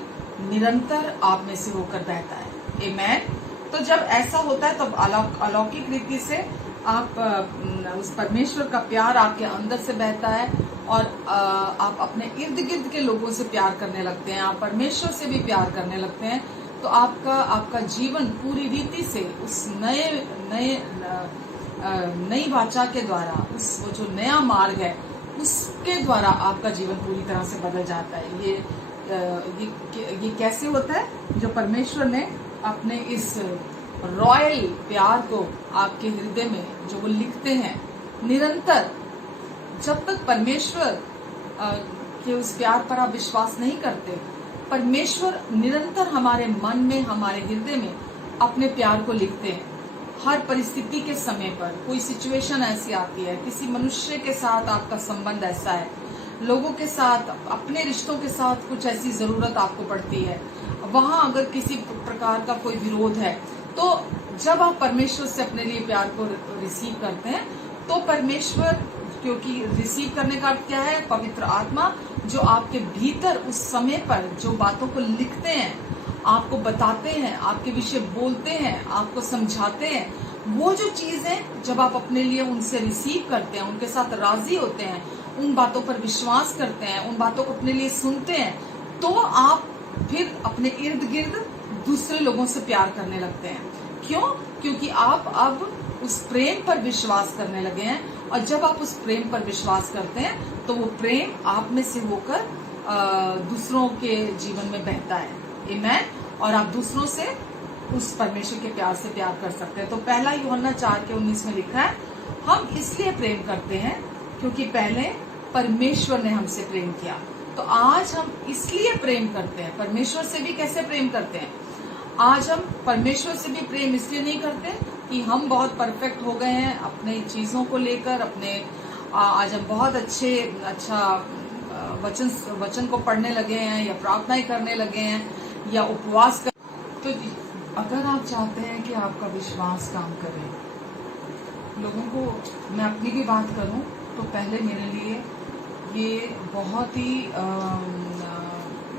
निरंतर आप में से होकर बहता है। आमेन। तो जब ऐसा होता है, तब अलौकिक रीति से आप उस परमेश्वर का प्यार आपके अंदर से बहता है, और आप अपने इर्द गिर्द के लोगों से प्यार करने लगते हैं, आप परमेश्वर से भी प्यार करने लगते हैं। तो आपका जीवन पूरी रीति से उस नई वाचा के द्वारा, वो जो नया मार्ग है, उसके द्वारा आपका जीवन पूरी तरह से बदल जाता है। ये कैसे होता है? जो परमेश्वर ने अपने इस रॉयल प्यार को आपके हृदय में जो वो लिखते हैं निरंतर, जब तक परमेश्वर के उस प्यार पर आप विश्वास नहीं करते, परमेश्वर निरंतर हमारे मन में, हमारे हृदय में अपने प्यार को लिखते हैं। हर परिस्थिति के समय पर कोई सिचुएशन ऐसी आती है, किसी मनुष्य के साथ आपका संबंध ऐसा है, लोगों के साथ, अपने रिश्तों के साथ कुछ ऐसी जरूरत आपको पड़ती है, वहां अगर किसी प्रकार का कोई विरोध है, तो जब आप परमेश्वर से अपने लिए प्यार को रिसीव करते हैं, तो परमेश्वर, क्योंकि रिसीव करने का अर्थ क्या है? पवित्र आत्मा जो आपके भीतर उस समय पर जो बातों को लिखते हैं, आपको बताते हैं, आपके विषय बोलते हैं, आपको समझाते हैं, वो जो चीजें जब आप अपने लिए उनसे रिसीव करते हैं, उनके साथ राजी होते हैं, उन बातों पर विश्वास करते हैं, उन बातों को अपने लिए सुनते हैं, तो आप फिर अपने इर्द गिर्द दूसरे लोगों से प्यार करने लगते हैं। क्यों? क्योंकि आप अब उस प्रेम पर विश्वास करने लगे हैं, और जब आप उस प्रेम पर विश्वास करते हैं, तो वो प्रेम आप में से होकर दूसरों के जीवन में बहता है। आमेन। और आप दूसरों से उस परमेश्वर के प्यार से प्यार कर सकते हैं। तो पहला यूहन्ना 4:19 में लिखा है, हम इसलिए प्रेम करते हैं क्योंकि पहले परमेश्वर ने हमसे प्रेम किया। तो आज हम इसलिए प्रेम करते हैं। परमेश्वर से भी कैसे प्रेम करते हैं? आज हम परमेश्वर से भी प्रेम इसलिए नहीं करते कि हम बहुत परफेक्ट हो गए हैं अपने चीजों को लेकर, आज हम बहुत अच्छा वचन को पढ़ने लगे हैं, या प्रार्थनाएं करने लगे हैं, या उपवास कर। तो अगर आप चाहते हैं कि आपका विश्वास काम करे, लोगों को, मैं अपनी भी बात करूं तो पहले मेरे लिए ये बहुत ही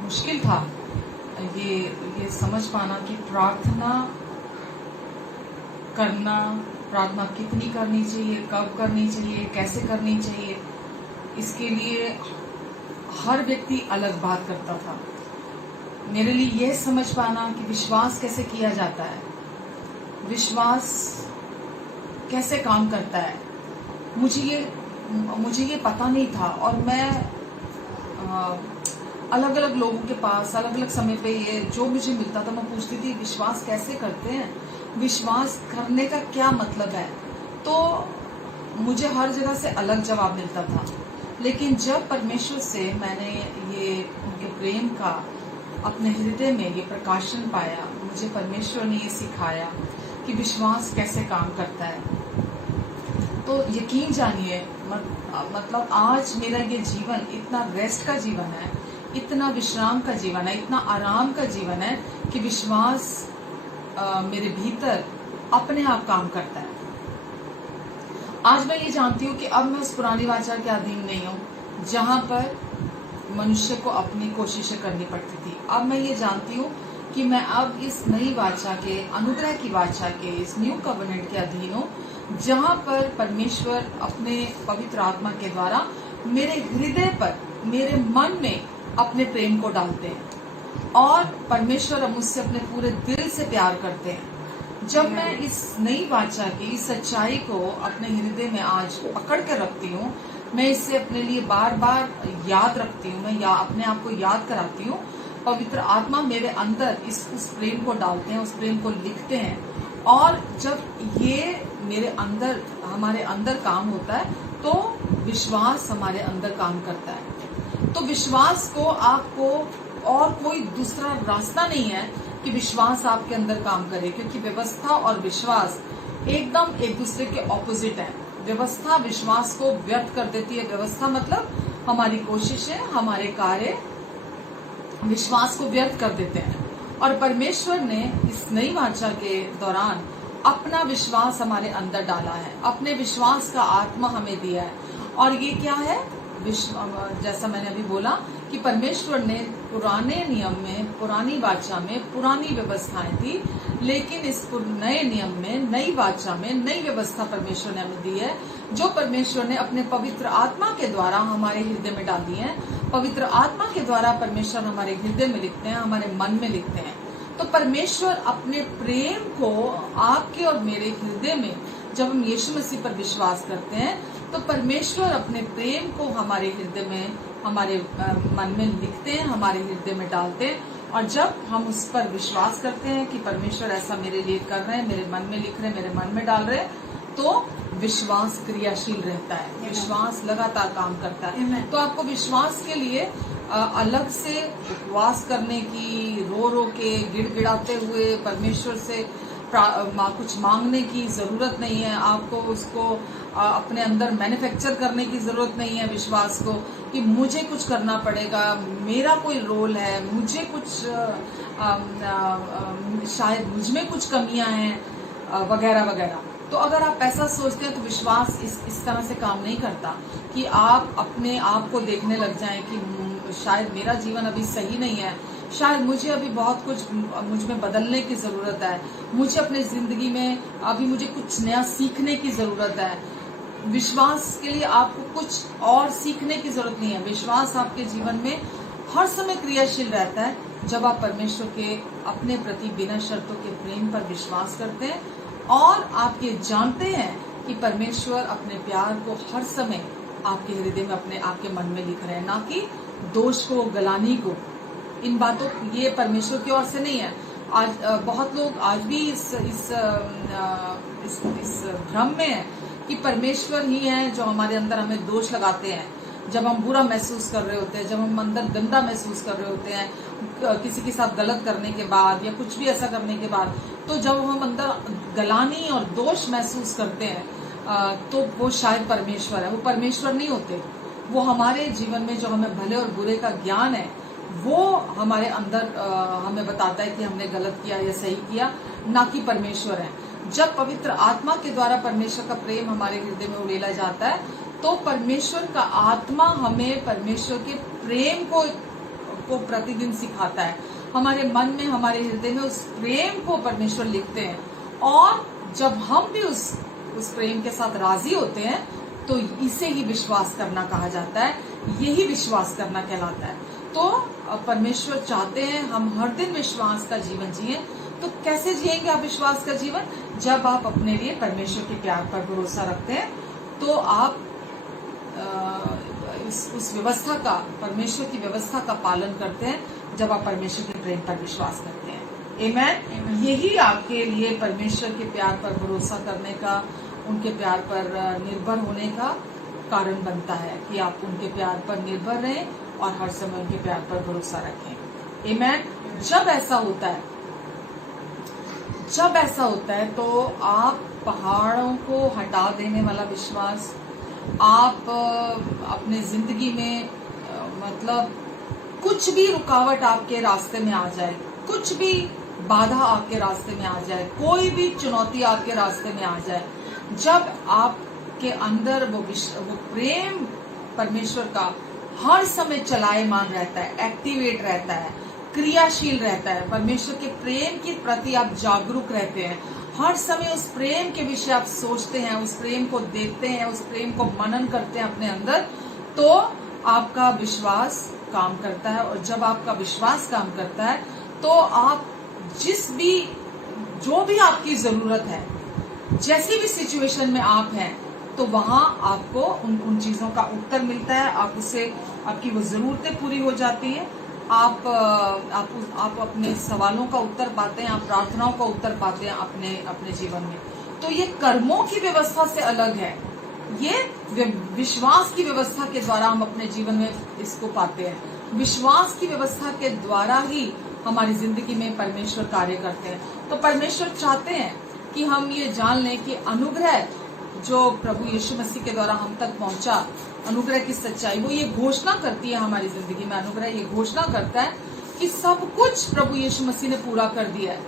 मुश्किल था ये समझ पाना कि प्रार्थना करना, प्रार्थना कितनी करनी चाहिए, कब करनी चाहिए, कैसे करनी चाहिए। इसके लिए हर व्यक्ति अलग बात करता था। मेरे लिए यह समझ पाना कि विश्वास कैसे किया जाता है, विश्वास कैसे काम करता है, मुझे ये पता नहीं था। और मैं अलग अलग लोगों के पास अलग अलग समय पे ये जो मुझे मिलता था मैं पूछती थी, विश्वास कैसे करते हैं, विश्वास करने का क्या मतलब है। तो मुझे हर जगह से अलग जवाब मिलता था। लेकिन जब परमेश्वर से मैंने ये उनके प्रेम का अपने हृदय में ये प्रकाशन पाया, मुझे परमेश्वर ने ये सिखाया कि विश्वास कैसे काम करता है, तो यकीन जानिए मतलब आज मेरा ये जीवन इतना रेस्ट का जीवन है, इतना विश्राम का जीवन है, इतना आराम का जीवन है कि विश्वास मेरे भीतर अपने आप काम करता है। आज मैं ये जानती हूँ कि अब मैं उस पुरानी वाचा के अधीन नहीं हूँ जहाँ पर मनुष्य को अपनी कोशिशें करनी पड़ती थी। अब मैं ये जानती हूँ कि मैं अब इस नई वाचा के, अनुग्रह की वाचा के, इस न्यू कवेनेंट के अधीन हूँ जहाँ पर परमेश्वर अपने पवित्र आत्मा के द्वारा मेरे हृदय पर, मेरे मन में अपने प्रेम को डालते हैं और परमेश्वर मुझसे अपने पूरे दिल से प्यार करते हैं। जब मैं इस नई वाचा की इस सच्चाई को अपने हृदय में आज पकड़ कर रखती हूँ, मैं इसे अपने लिए बार बार याद रखती हूँ, मैं अपने आप को याद कराती हूँ। पवित्र आत्मा मेरे अंदर उस प्रेम को डालते हैं, उस प्रेम को लिखते हैं। और जब ये मेरे अंदर, हमारे अंदर काम होता है तो विश्वास हमारे अंदर काम करता है। तो विश्वास को आपको और कोई दूसरा रास्ता नहीं है कि विश्वास आपके अंदर काम करे, क्योंकि व्यवस्था और विश्वास एकदम एक दूसरे के ऑपोजिट है। व्यवस्था विश्वास को व्यर्थ कर देती है। व्यवस्था मतलब हमारी कोशिशें, हमारे कार्य विश्वास को व्यर्थ कर देते हैं। और परमेश्वर ने इस नई वाचा के दौरान अपना विश्वास हमारे अंदर डाला है, अपने विश्वास का आत्मा हमें दिया है। और ये क्या है? जैसा मैंने अभी बोला कि परमेश्वर ने पुराने नियम में, पुरानी वाचा में पुरानी व्यवस्थाएं थी, लेकिन इस नए नियम में, नई वाचा में नई व्यवस्था परमेश्वर ने हमें दी है, जो परमेश्वर ने अपने पवित्र आत्मा के द्वारा हमारे हृदय में डाली है। पवित्र आत्मा के द्वारा परमेश्वर हमारे हृदय में लिखते हैं, हमारे मन में लिखते हैं। तो परमेश्वर अपने प्रेम को आपके और मेरे हृदय में, जब हम यीशु मसीह पर विश्वास करते हैं, तो परमेश्वर अपने प्रेम को हमारे हृदय में, हमारे मन में लिखते हैं, हमारे हृदय में डालते हैं। और जब हम उस पर विश्वास करते हैं कि परमेश्वर ऐसा मेरे लिए कर रहे हैं, मेरे मन में लिख रहे हैं, मेरे मन में डाल रहे हैं, तो विश्वास क्रियाशील रहता है, विश्वास लगातार काम करता है। तो आपको विश्वास के लिए अलग से उपवास करने की, रो रो के गिड़गिड़ाते हुए परमेश्वर से कुछ मांगने की जरूरत नहीं है। आपको उसको अपने अंदर मैन्युफैक्चर करने की जरूरत नहीं है विश्वास को, कि मुझे कुछ करना पड़ेगा, मेरा कोई रोल है, मुझे कुछ शायद मुझ में कुछ कमियां हैं वगैरह वगैरह। तो अगर आप ऐसा सोचते हैं तो विश्वास इस तरह से काम नहीं करता कि आप अपने आप को देखने लग जाएं कि शायद मेरा जीवन अभी सही नहीं है, शायद मुझे अभी बहुत कुछ मुझ में बदलने की जरूरत है, मुझे अपने जिंदगी में अभी मुझे कुछ नया सीखने की जरूरत है। विश्वास के लिए आपको कुछ और सीखने की जरूरत नहीं है। विश्वास आपके जीवन में हर समय क्रियाशील रहता है जब आप परमेश्वर के अपने प्रति बिना शर्तों के प्रेम पर विश्वास करते हैं और आप ये जानते हैं कि परमेश्वर अपने प्यार को हर समय आपके हृदय में, अपने आपके मन में लिख रहे हैं, ना कि दोष को, गलानी को। इन बातों, ये परमेश्वर की ओर से नहीं है। आज बहुत लोग आज भी इस भ्रम में है कि परमेश्वर ही है जो हमारे अंदर हमें दोष लगाते हैं। जब हम बुरा महसूस कर रहे होते हैं, जब हम अंदर गंदा महसूस कर रहे होते हैं, किसी के साथ गलत करने के बाद या कुछ भी ऐसा करने के बाद, तो जब हम अंदर गलानी और दोष महसूस करते हैं तो वो शायद परमेश्वर है। वो परमेश्वर नहीं होते। वो हमारे जीवन में जो हमें भले और बुरे का ज्ञान है, वो हमारे अंदर हमें बताता है कि हमने गलत किया या सही किया, ना कि परमेश्वर है। जब पवित्र आत्मा के द्वारा परमेश्वर का प्रेम हमारे हृदय में उड़ेला जाता है, तो परमेश्वर का आत्मा हमें परमेश्वर के प्रेम को प्रतिदिन सिखाता है। हमारे मन में, हमारे हृदय में उस प्रेम को परमेश्वर लिखते हैं, और जब हम भी उस प्रेम के साथ राजी होते हैं, तो इसे ही विश्वास करना कहा जाता है। यही विश्वास करना कहलाता है। तो परमेश्वर चाहते हैं हम हर दिन विश्वास का जीवन जिए। तो कैसे जिएंगे आप विश्वास का जीवन? जब आप अपने लिए परमेश्वर के प्यार पर भरोसा रखते हैं, तो आप उस व्यवस्था का, परमेश्वर की व्यवस्था का पालन करते हैं, जब आप परमेश्वर के प्रेम पर विश्वास करते हैं। आमेन। यही आपके लिए परमेश्वर के प्यार पर भरोसा करने का, उनके प्यार पर निर्भर होने का कारण बनता है, कि आप उनके प्यार पर निर्भर रहें और हर समय उनके प्यार पर भरोसा रखें। आमेन। जब ऐसा होता है तो आप पहाड़ों को हटा देने वाला विश्वास, आप अपने जिंदगी में मतलब कुछ भी रुकावट आपके रास्ते में आ जाए, कुछ भी बाधा आपके रास्ते में आ जाए, कोई भी चुनौती आपके रास्ते में आ जाए, जब आपके अंदर वो प्रेम परमेश्वर का हर समय चलायमान रहता है, एक्टिवेट रहता है, क्रियाशील रहता है, परमेश्वर के प्रेम के प्रति आप जागरूक रहते हैं, हर समय उस प्रेम के विषय आप सोचते हैं, उस प्रेम को देखते हैं, उस प्रेम को मनन करते हैं अपने अंदर, तो आपका विश्वास काम करता है। और जब आपका विश्वास काम करता है, तो आप जो भी आपकी जरूरत है, जैसी भी सिचुएशन में आप हैं, तो वहां आपको उन चीजों का उत्तर मिलता है। आपकी वो जरूरतें पूरी हो जाती हैं। आप अपने सवालों का उत्तर पाते हैं, आप प्रार्थनाओं का उत्तर पाते हैं अपने जीवन में। तो ये कर्मों की व्यवस्था से अलग है। ये विश्वास की व्यवस्था के द्वारा हम अपने जीवन में इसको पाते हैं। विश्वास की व्यवस्था के द्वारा ही हमारी जिंदगी में परमेश्वर कार्य करते हैं। तो परमेश्वर चाहते हैं कि हम ये जान लें कि अनुग्रह जो प्रभु यीशु मसीह के द्वारा हम तक पहुंचा, अनुग्रह की सच्चाई, वो ये घोषणा करती है हमारी जिंदगी में। अनुग्रह ये घोषणा करता है कि सब कुछ प्रभु यीशु मसीह ने पूरा कर दिया है।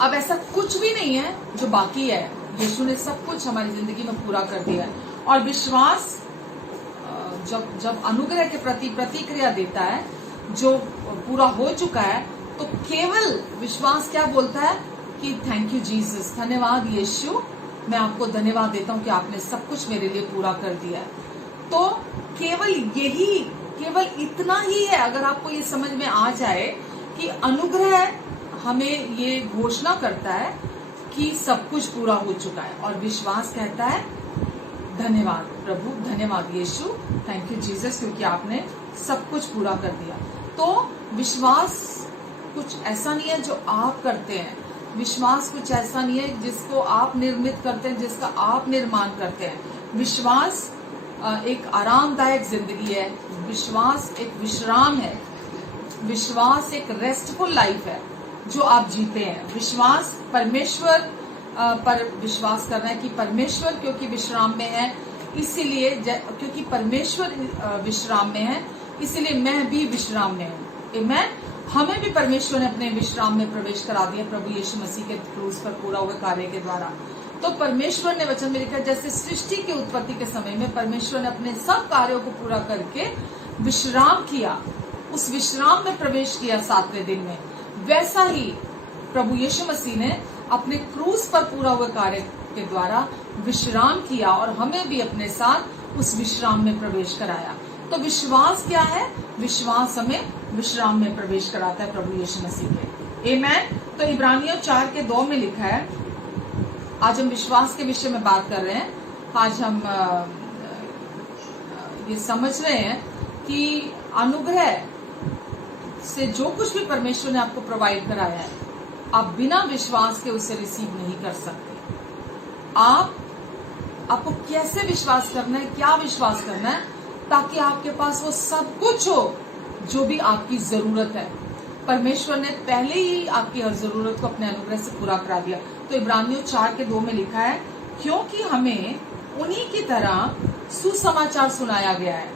अब ऐसा कुछ भी नहीं है जो बाकी है। यीशु ने सब कुछ हमारी जिंदगी में पूरा कर दिया है। और विश्वास जब अनुग्रह के प्रति प्रतिक्रिया देता है, जो पूरा हो चुका है, तो केवल विश्वास क्या बोलता है कि थैंक यू जीसस, धन्यवाद यीशु, मैं आपको धन्यवाद देता हूं कि आपने सब कुछ मेरे लिए पूरा कर दिया है। तो केवल इतना ही है। अगर आपको ये समझ में आ जाए कि अनुग्रह हमें ये घोषणा करता है कि सब कुछ पूरा हो चुका है, और विश्वास कहता है धन्यवाद प्रभु, धन्यवाद यीशु, थैंक यू जीसस, क्योंकि आपने सब कुछ पूरा कर दिया। तो विश्वास कुछ ऐसा नहीं है जो आप करते हैं। विश्वास कुछ ऐसा नहीं है जिसको आप निर्मित करते हैं, जिसका आप निर्माण करते हैं। विश्वास एक आरामदायक जिंदगी है। विश्वास एक विश्राम है। विश्वास एक रेस्टफुल लाइफ है जो आप जीते हैं। विश्वास परमेश्वर पर विश्वास करना है कि परमेश्वर क्योंकि विश्राम में है, इसीलिए क्योंकि परमेश्वर विश्राम में है, इसीलिए मैं भी विश्राम में हूँ। मैं हमें भी परमेश्वर ने अपने विश्राम में प्रवेश करा दिया प्रभु यीशु मसीह के क्रूस पर पूरा हुए कार्य के द्वारा। तो परमेश्वर ने वचन में लिखा, जैसे सृष्टि की उत्पत्ति के समय में परमेश्वर ने अपने सब कार्यों को पूरा करके विश्राम किया, उस विश्राम में प्रवेश किया 7वें दिन में, वैसा ही प्रभु यीशु मसीह ने अपने क्रूस पर पूरा हुए कार्य के द्वारा विश्राम किया, और हमें भी अपने साथ उस विश्राम में प्रवेश कराया। तो विश्वास क्या है? विश्वास हमें विश्राम में प्रवेश कराता है प्रभु यीशु मसीह के। आमेन। तो इब्रानियों 4:2 में लिखा है, आज हम विश्वास के विषय में बात कर रहे हैं। आज हम ये समझ रहे हैं कि अनुग्रह से जो कुछ भी परमेश्वर ने आपको प्रोवाइड कराया है, आप बिना विश्वास के उसे रिसीव नहीं कर सकते। आपको कैसे विश्वास करना है, क्या विश्वास करना है, ताकि आपके पास वो सब कुछ हो जो भी आपकी जरूरत है। परमेश्वर ने पहले ही आपकी हर जरूरत को अपने अनुग्रह से पूरा करा दिया। तो इब्रानियों 4:2 में लिखा है, क्योंकि हमें उन्हीं की तरह सुसमाचार सुनाया गया है,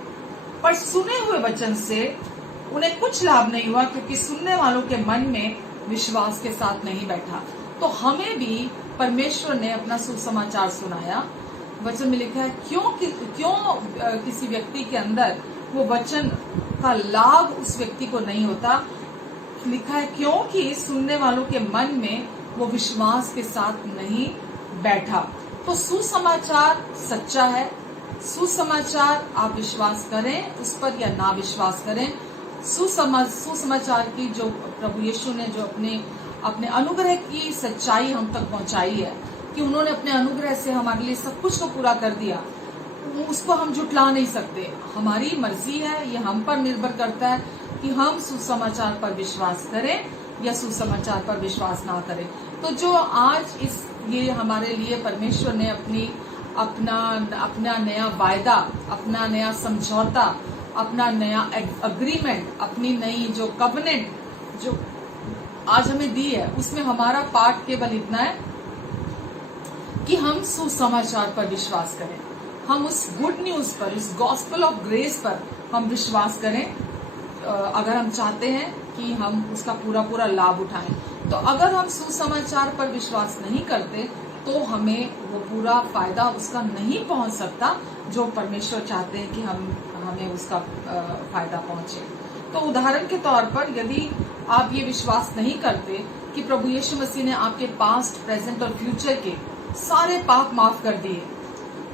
पर सुने हुए वचन से उन्हें कुछ लाभ नहीं हुआ, क्योंकि सुनने वालों के मन में विश्वास के साथ नहीं बैठा। तो हमें भी परमेश्वर ने अपना सुसमाचार सुनाया। वचन में लिखा है क्यों किसी व्यक्ति के अंदर वो वचन का लाभ उस व्यक्ति को नहीं होता। लिखा है क्योंकि सुनने वालों के मन में वो विश्वास के साथ नहीं बैठा। तो सुसमाचार सच्चा है। सुसमाचार आप विश्वास करें उस पर या ना विश्वास करें। सुसमाचार की जो प्रभु यीशु ने जो अपने अनुग्रह की सच्चाई हम तक पहुंचाई है कि उन्होंने अपने अनुग्रह से हमारे लिए सब कुछ को पूरा कर दिया, उसको हम झुटला नहीं सकते। हमारी मर्जी है, ये हम पर निर्भर करता है कि हम सुसमाचार पर विश्वास करें या सुसमाचार पर विश्वास ना करें। तो जो आज ये हमारे लिए परमेश्वर ने अपना नया वायदा, अपना नया समझौता, अपना नया अग्रीमेंट, अपनी नई जो कवनेंट जो आज हमें दी है, उसमें हमारा पार्ट केवल इतना है कि हम सुसमाचार पर विश्वास करें। हम उस गुड न्यूज पर, उस गॉस्पेल ऑफ ग्रेस पर हम विश्वास करें अगर हम चाहते हैं कि हम उसका पूरा लाभ उठाएं। तो अगर हम सुसमाचार पर विश्वास नहीं करते तो हमें वो पूरा फायदा उसका नहीं पहुंच सकता जो परमेश्वर चाहते हैं कि हमें उसका फायदा पहुंचे। तो उदाहरण के तौर पर यदि आप ये विश्वास नहीं करते कि प्रभु यीशु मसीह ने आपके पास्ट, प्रेजेंट और फ्यूचर के सारे पाप माफ कर दिए,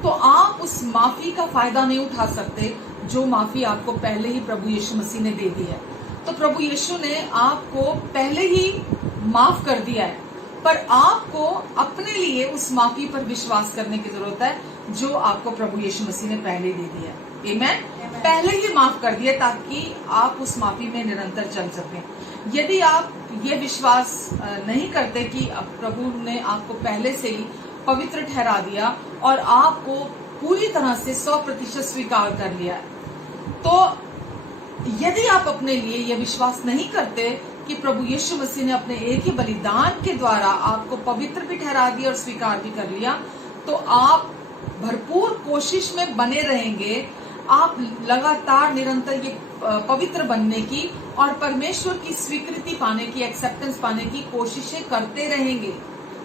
तो आप उस माफी का फायदा नहीं उठा सकते जो माफी आपको पहले ही प्रभु यीशु मसीह ने दे दी है। तो प्रभु यीशु ने आपको पहले ही माफ कर दिया है, पर आपको अपने लिए उस माफी पर विश्वास करने की जरूरत है जो आपको प्रभु यीशु मसीह ने पहले दे दिया है। आमीन। पहले ही माफ कर दिया ताकि आप उस माफी में निरंतर चल सकें। यदि आप ये विश्वास नहीं करते कि प्रभु ने आपको पहले से ही पवित्र ठहरा दिया और आपको पूरी तरह से 100% स्वीकार कर लिया है, तो यदि आप अपने लिए यह विश्वास नहीं करते कि प्रभु यीशु मसीह ने अपने एक ही बलिदान के द्वारा आपको पवित्र भी ठहरा दिया और स्वीकार भी कर लिया, तो आप भरपूर कोशिश में बने रहेंगे। आप लगातार निरंतर ये पवित्र बनने की और परमेश्वर की स्वीकृति पाने की, एक्सेप्टेंस पाने की कोशिशें करते रहेंगे।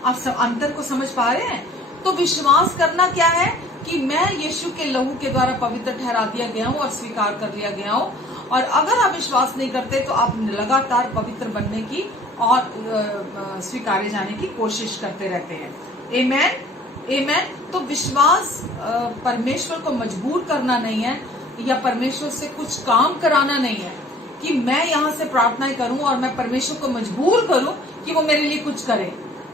आप सब अंतर को समझ पा रहे हैं? तो विश्वास करना क्या है कि मैं यीशु के लहू के द्वारा पवित्र ठहरा दिया गया हूँ और स्वीकार कर लिया गया हूँ। और अगर आप विश्वास नहीं करते तो आप लगातार पवित्र बनने की और स्वीकारे जाने की कोशिश करते रहते हैं। आमीन। आमीन। तो विश्वास परमेश्वर को मजबूर करना नहीं है या परमेश्वर से कुछ काम कराना नहीं है कि मैं यहाँ से प्रार्थनाएं करूं और मैं परमेश्वर को मजबूर करूं कि वो मेरे लिए कुछ करे।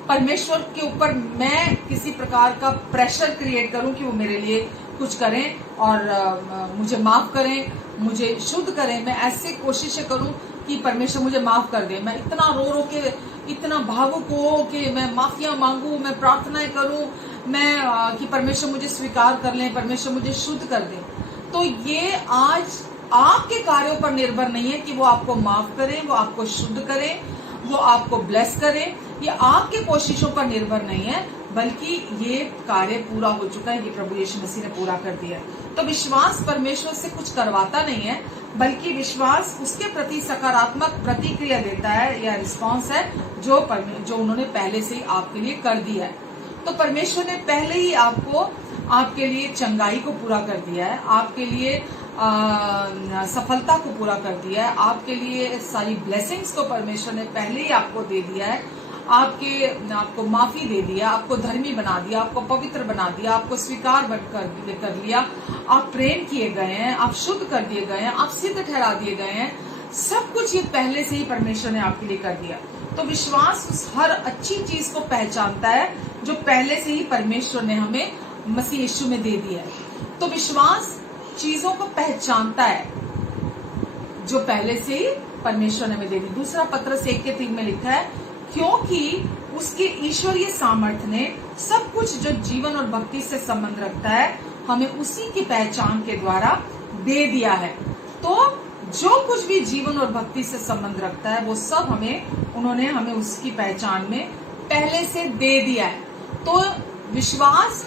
परमेश्वर के ऊपर मैं किसी प्रकार का प्रेशर क्रिएट करूं कि वो मेरे लिए कुछ करें और मुझे माफ करें, मुझे शुद्ध करें। मैं ऐसे कोशिशें करूं कि परमेश्वर मुझे माफ कर दे। मैं इतना रो के, इतना भावुक हो के मैं माफिया मांगू, मैं प्रार्थनाएं करूं, मैं कि परमेश्वर मुझे स्वीकार कर ले, परमेश्वर मुझे शुद्ध कर दे। तो ये आज आपके कार्यों पर निर्भर नहीं है कि वो आपको माफ करें, वो आपको शुद्ध करें, वो आपको ब्लेस करें। ये आपके कोशिशों पर निर्भर नहीं है, बल्कि ये कार्य पूरा हो चुका है, ये प्रभु यीशु मसीह ने पूरा कर दिया है। तो विश्वास परमेश्वर से कुछ करवाता नहीं है, बल्कि विश्वास उसके प्रति सकारात्मक प्रतिक्रिया देता है या रिस्पॉन्स है जो उन्होंने पहले से ही आपके लिए कर दिया है। तो परमेश्वर ने पहले ही आपके लिए चंगाई को पूरा कर दिया है, आपके लिए सफलता को पूरा कर दिया है, आपके लिए सारी ब्लेसिंग्स को परमेश्वर ने पहले ही आपको दे दिया है, आपको माफी दे दिया, आपको धर्मी बना दिया, आपको पवित्र बना दिया, आपको स्वीकार कर लिया, आप प्रेम किए गए हैं, आप शुद्ध कर दिए गए हैं, आप सिद्ध ठहरा दिए गए हैं। सब कुछ ये पहले से ही परमेश्वर ने आपके लिए कर दिया। तो विश्वास उस हर अच्छी चीज को पहचानता है जो पहले से ही परमेश्वर ने हमें मसीह यीशु में दे दिया है। तो विश्वास चीजों को पहचानता है जो पहले से ही परमेश्वर ने हमें दे दी। दूसरा पत्रस 1:3 में लिखा है, क्योंकि उसके ईश्वरीय सामर्थ्य ने सब कुछ जो जीवन और भक्ति से संबंध रखता है हमें उसी की पहचान के द्वारा दे दिया है। तो जो कुछ भी जीवन और भक्ति से संबंध रखता है वो सब उन्होंने हमें उसकी पहचान में पहले से दे दिया है। तो विश्वास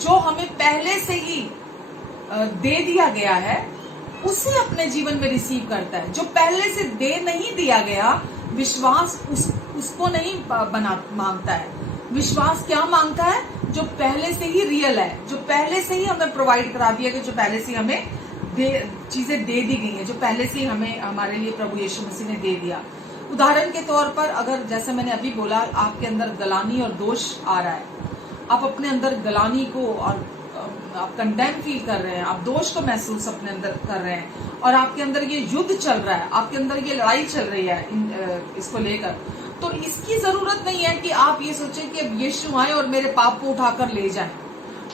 जो हमें पहले से ही दे दिया गया है उसे अपने जीवन में रिसीव करता है। जो पहले से दे नहीं दिया गया, विश्वास उसको नहीं मांगता है। विश्वास क्या मांगता है? जो पहले से ही रियल है, जो पहले से ही हमें प्रोवाइड करा दिया गया, जो पहले से हमें चीजें दे दी गई है, जो पहले से ही हमें हमारे लिए प्रभु यीशु मसीह ने दे दिया। उदाहरण के तौर पर अगर जैसे मैंने अभी बोला, आपके अंदर गलानी और दोष आ रहा है, आप अपने अंदर गलानी को और आप कंडेम फील कर रहे हैं, आप दोष को महसूस अपने अंदर कर रहे हैं, और आपके अंदर ये युद्ध चल रहा है, आपके अंदर ये लड़ाई चल रही है इसको लेकर, तो इसकी जरूरत नहीं है कि आप ये सोचें कि अब यीशु आए और मेरे पाप को उठाकर ले जाए।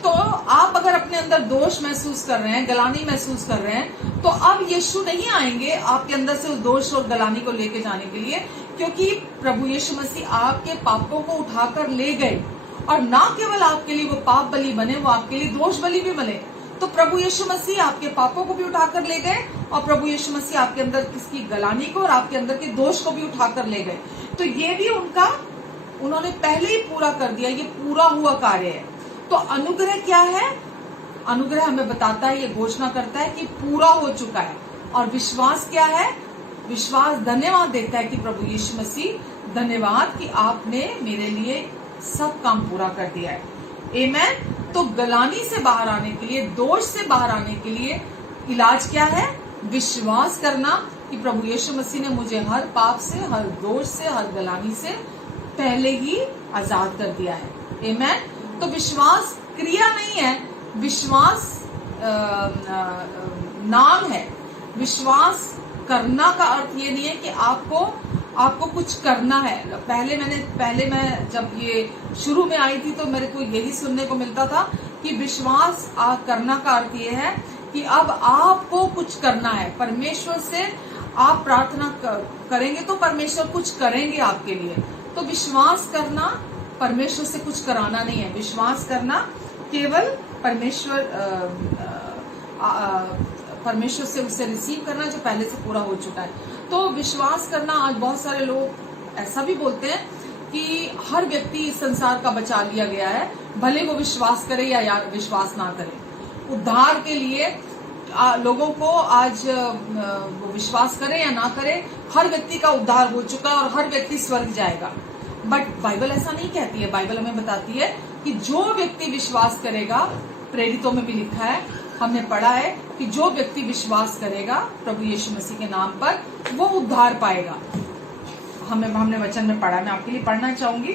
तो आप अगर अपने अंदर दोष महसूस कर रहे हैं, गलानी महसूस कर रहे हैं, तो अब यीशु नहीं आएंगे आपके अंदर से उस दोष और गलानी को लेके जाने के लिए, क्योंकि प्रभु यीशु मसीह आपके पापों को उठाकर ले गए, और ना केवल आपके लिए वो पाप बलि बने, वो आपके लिए दोष बलि भी बने। तो प्रभु यीशु मसीह आपके पापों को भी उठाकर ले गए, और प्रभु यीशु मसीह आपके अंदर किसकी गलानी को और आपके अंदर के दोष को भी उठाकर ले गए। तो ये भी उन्होंने पहले ही पूरा कर दिया, ये पूरा हुआ कार्य है। तो अनुग्रह क्या है? अनुग्रह हमें बताता है, ये घोषणा करता है कि पूरा हो चुका है। और विश्वास क्या है? विश्वास धन्यवाद देता है कि प्रभु यीशु मसीह धन्यवाद कि आपने मेरे लिए सब काम पूरा कर दिया है। आमीन। तो गलानी से बाहर आने के लिए, दोष से बाहर आने के लिए इलाज क्या है? विश्वास करना कि प्रभु यीशु मसीह ने मुझे हर पाप से, हर दोष से, हर गलानी से पहले ही आजाद कर दिया है। आमीन। तो विश्वास क्रिया नहीं है, विश्वास नाम है। विश्वास करना का अर्थ ये नहीं है कि आपको कुछ करना है। पहले मैं जब ये शुरू में आई थी तो मेरे को यही सुनने को मिलता था कि विश्वास करना का अर्थ ये है कि अब आपको कुछ करना है। परमेश्वर से आप प्रार्थना करेंगे तो परमेश्वर कुछ करेंगे आपके लिए। तो विश्वास करना परमेश्वर से कुछ कराना नहीं है। विश्वास करना केवल परमेश्वर से उससे रिसीव करना जो पहले से पूरा हो चुका है। तो विश्वास करना, आज बहुत सारे लोग ऐसा भी बोलते हैं कि हर व्यक्ति इस संसार का बचा लिया गया है, भले वो विश्वास करे या विश्वास ना करे। उद्धार के लिए लोगों को आज वो विश्वास करे या ना करे, हर व्यक्ति का उद्धार हो चुका है और हर व्यक्ति स्वर्ग जाएगा। बट बाइबल ऐसा नहीं कहती है। बाइबल हमें बताती है कि जो व्यक्ति विश्वास करेगा, प्रेरितों में भी लिखा है, हमने पढ़ा है कि जो व्यक्ति विश्वास करेगा प्रभु यीशु मसीह के नाम पर, वो उद्धार पाएगा। हमने वचन में पढ़ा, मैं आपके लिए पढ़ना चाहूंगी।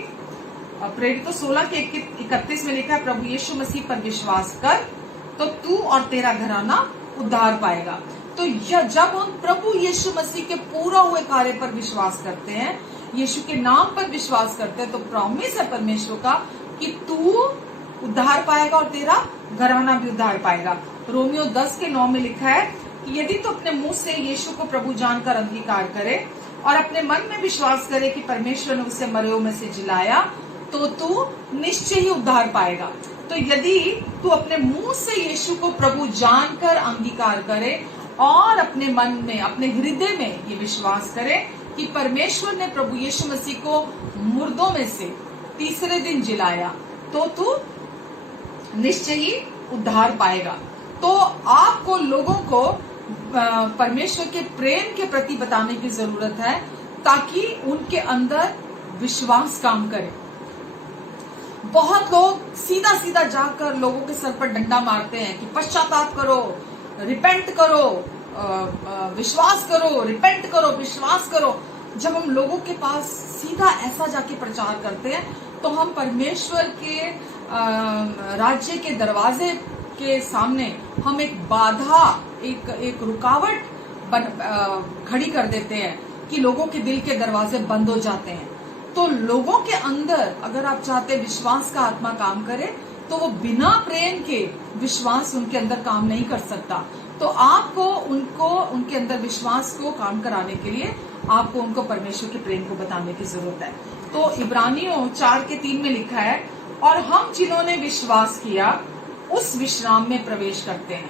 प्रेरितों 16:31 में लिखा है, प्रभु यीशु मसीह पर विश्वास कर तो तू और तेरा घराना उद्धार पाएगा। तो जब हम प्रभु यीशु मसीह के पूरा हुए कार्य पर विश्वास करते हैं, यीशु के नाम पर विश्वास करते हैं, तो प्रॉमिस है परमेश्वर का कि तू उद्धार पाएगा और तेरा घराना भी उद्धार पाएगा। रोमियो 10:9 में लिखा है कि यदि तू अपने मुंह से यीशु को प्रभु जानकर अंगीकार करे और अपने मन में विश्वास करे कि परमेश्वर ने उसे मरे में से जिलाया, तो तू निश्चय ही उद्धार पाएगा। तो यदि तू अपने मुंह से यीशु को प्रभु जानकर अंगीकार करे और अपने मन में, अपने हृदय में ये विश्वास करे कि परमेश्वर ने प्रभु यीशु मसीह को मुर्दों में से तीसरे दिन जिलाया, तो तू निश्चय ही उद्धार पाएगा। तो आपको लोगों को परमेश्वर के प्रेम के प्रति बताने की जरूरत है ताकि उनके अंदर विश्वास काम करे। बहुत लोग सीधा सीधा जाकर लोगों के सर पर डंडा मारते हैं कि पश्चाताप करो, रिपेंट करो, विश्वास करो, रिपेंट करो, विश्वास करो। जब हम लोगों के पास सीधा ऐसा जाके प्रचार करते हैं तो हम परमेश्वर के राज्य के दरवाजे के सामने हम एक बाधा, एक रुकावट खड़ी कर देते हैं कि लोगों के दिल के दरवाजे बंद हो जाते हैं। तो लोगों के अंदर अगर आप चाहते विश्वास का आत्मा काम करे, तो वो बिना प्रेम के विश्वास उनके अंदर काम नहीं कर सकता। तो आपको उनके अंदर विश्वास को काम कराने के लिए आपको उनको परमेश्वर के प्रेम को बताने की जरूरत है। तो इब्रानियों 4:3 में लिखा है, और हम जिन्होंने विश्वास किया उस विश्राम में प्रवेश करते हैं।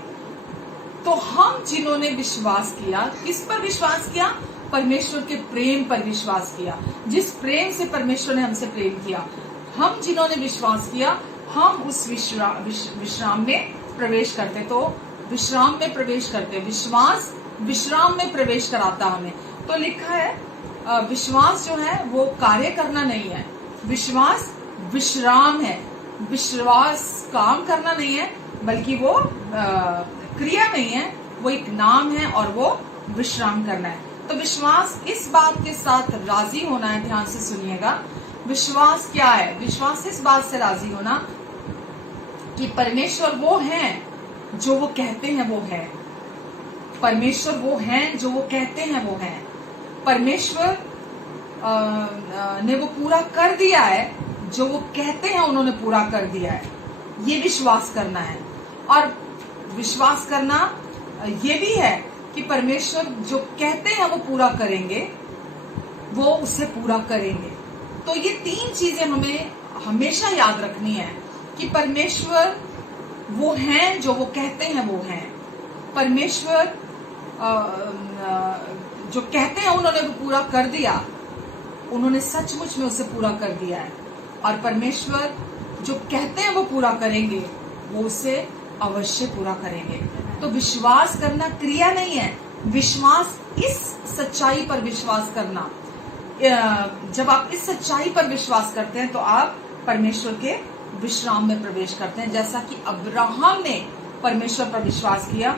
तो हम जिन्होंने विश्वास किया, किस पर विश्वास किया? परमेश्वर के प्रेम पर विश्वास किया। जिस प्रेम से परमेश्वर ने हमसे प्रेम किया, हम जिन्होंने विश्वास किया, हम उस विश्राम में प्रवेश करते। तो विश्राम में प्रवेश करते, विश्वास विश्राम में प्रवेश कराता हमें। तो लिखा है विश्वास जो है वो कार्य करना नहीं है, विश्वास विश्राम है। विश्वास काम करना नहीं है, बल्कि वो क्रिया नहीं है, वो एक नाम है और वो विश्राम करना है। तो विश्वास इस बात के साथ राजी होना है, ध्यान से सुनिएगा। विश्वास क्या है? विश्वास इस बात से राजी होना कि परमेश्वर वो हैं जो वो कहते हैं वो है। परमेश्वर वो हैं जो वो कहते हैं वो है। परमेश्वर ने वो पूरा कर दिया है, जो वो कहते हैं उन्होंने पूरा कर दिया है। ये विश्वास करना है। और विश्वास करना ये भी है कि परमेश्वर जो कहते हैं वो पूरा करेंगे, वो उसे पूरा करेंगे। तो ये तीन चीजें हमें हमेशा याद रखनी है कि परमेश्वर वो हैं जो वो कहते हैं वो हैं। परमेश्वर जो कहते हैं उन्होंने वो पूरा कर दिया, उन्होंने सचमुच में उसे पूरा कर दिया है। और परमेश्वर जो कहते हैं वो पूरा करेंगे, वो उसे अवश्य पूरा करेंगे। तो विश्वास करना क्रिया नहीं है, विश्वास इस सच्चाई पर विश्वास करना। जब आप इस सच्चाई पर विश्वास करते हैं तो आप परमेश्वर के विश्राम में प्रवेश करते हैं। जैसा कि अब्राहम ने परमेश्वर पर विश्वास किया,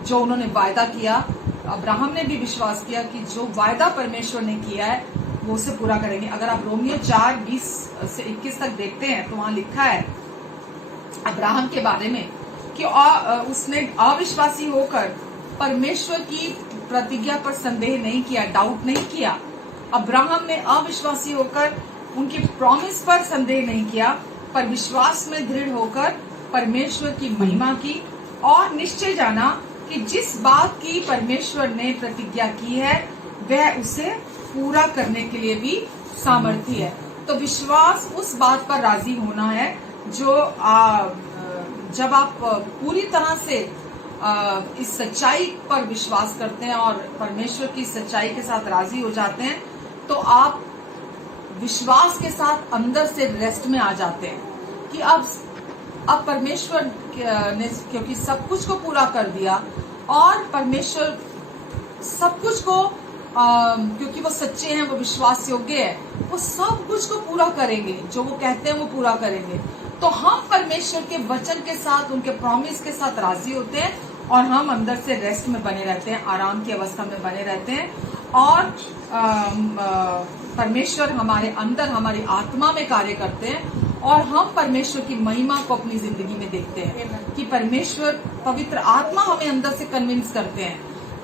जो उन्होंने वायदा किया, अब्राहम ने भी विश्वास किया कि जो वायदा परमेश्वर ने किया है वो उसे पूरा करेंगे। अगर आप रोमियो 4:20 से 21 तक देखते हैं तो वहां लिखा है अब्राहम के बारे में कि उसने अविश्वासी होकर परमेश्वर की प्रतिज्ञा पर संदेह नहीं किया, डाउट नहीं किया। अब्राहम ने अविश्वासी होकर उनकी प्रॉमिस पर संदेह नहीं किया, पर विश्वास में दृढ़ होकर परमेश्वर की महिमा की और निश्चय जाना कि जिस बात की परमेश्वर ने प्रतिज्ञा की है वह उसे पूरा करने के लिए भी सामर्थ्य है। तो विश्वास उस बात पर राजी होना है जो जब आप पूरी तरह से इस सच्चाई पर विश्वास करते हैं और परमेश्वर की सच्चाई के साथ राजी हो जाते हैं, तो आप विश्वास के साथ अंदर से रेस्ट में आ जाते हैं कि अब परमेश्वर ने क्योंकि सब कुछ को पूरा कर दिया और परमेश्वर सब कुछ को क्योंकि वो सच्चे हैं, वो विश्वास योग्य है, वो सब कुछ को पूरा करेंगे, जो वो कहते हैं वो पूरा करेंगे। तो हम परमेश्वर के वचन के साथ, उनके प्रॉमिस के साथ राजी होते हैं और हम अंदर से रेस्ट में बने रहते हैं, आराम की अवस्था में बने रहते हैं। और परमेश्वर हमारे अंदर, हमारी आत्मा में कार्य करते हैं और हम परमेश्वर की महिमा को अपनी जिंदगी में देखते हैं कि परमेश्वर पवित्र आत्मा हमें अंदर से कन्विंस करते हैं।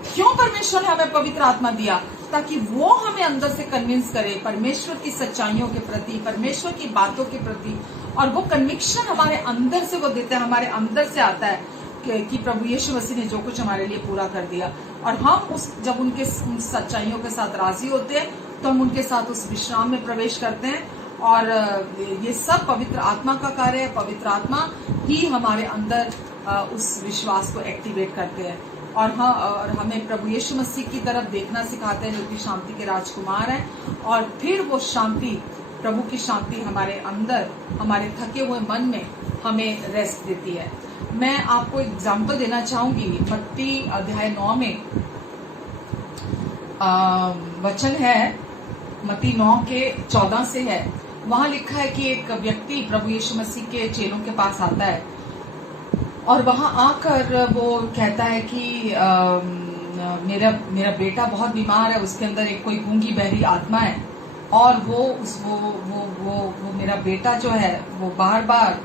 क्यों परमेश्वर ने हमें पवित्र आत्मा दिया? ताकि वो हमें अंदर से कन्विंस करे परमेश्वर की सच्चाइयों के प्रति, परमेश्वर की बातों के प्रति। और वो कन्विक्शन हमारे अंदर से वो देता है, हमारे अंदर से आता है कि प्रभु यीशु मसीह ने जो कुछ हमारे लिए पूरा कर दिया। और हम जब उनके सच्चाइयों के साथ राजी होते हैं तो हम उनके साथ उस विश्राम में प्रवेश करते हैं। और ये सब पवित्र आत्मा का कार्य है। पवित्र आत्मा ही हमारे अंदर उस विश्वास को एक्टिवेट करते हैं और हमें प्रभु यीशु मसीह की तरफ देखना सिखाते हैं, जो कि शांति के राजकुमार हैं। और फिर वो शांति, प्रभु की शांति हमारे अंदर, हमारे थके हुए मन में हमें रेस्ट देती है। मैं आपको एग्जाम्पल देना चाहूंगी। मत्ती अध्याय 9 में वचन है, मत्ती 9 के 14 से है। वहां लिखा है कि एक व्यक्ति प्रभु यीशु मसीह के चेलों के पास आता है और वहां आकर वो कहता है कि मेरा बेटा बहुत बीमार है, उसके अंदर एक कोई गूंगी बहरी आत्मा है और वो मेरा बेटा जो है वो बार बार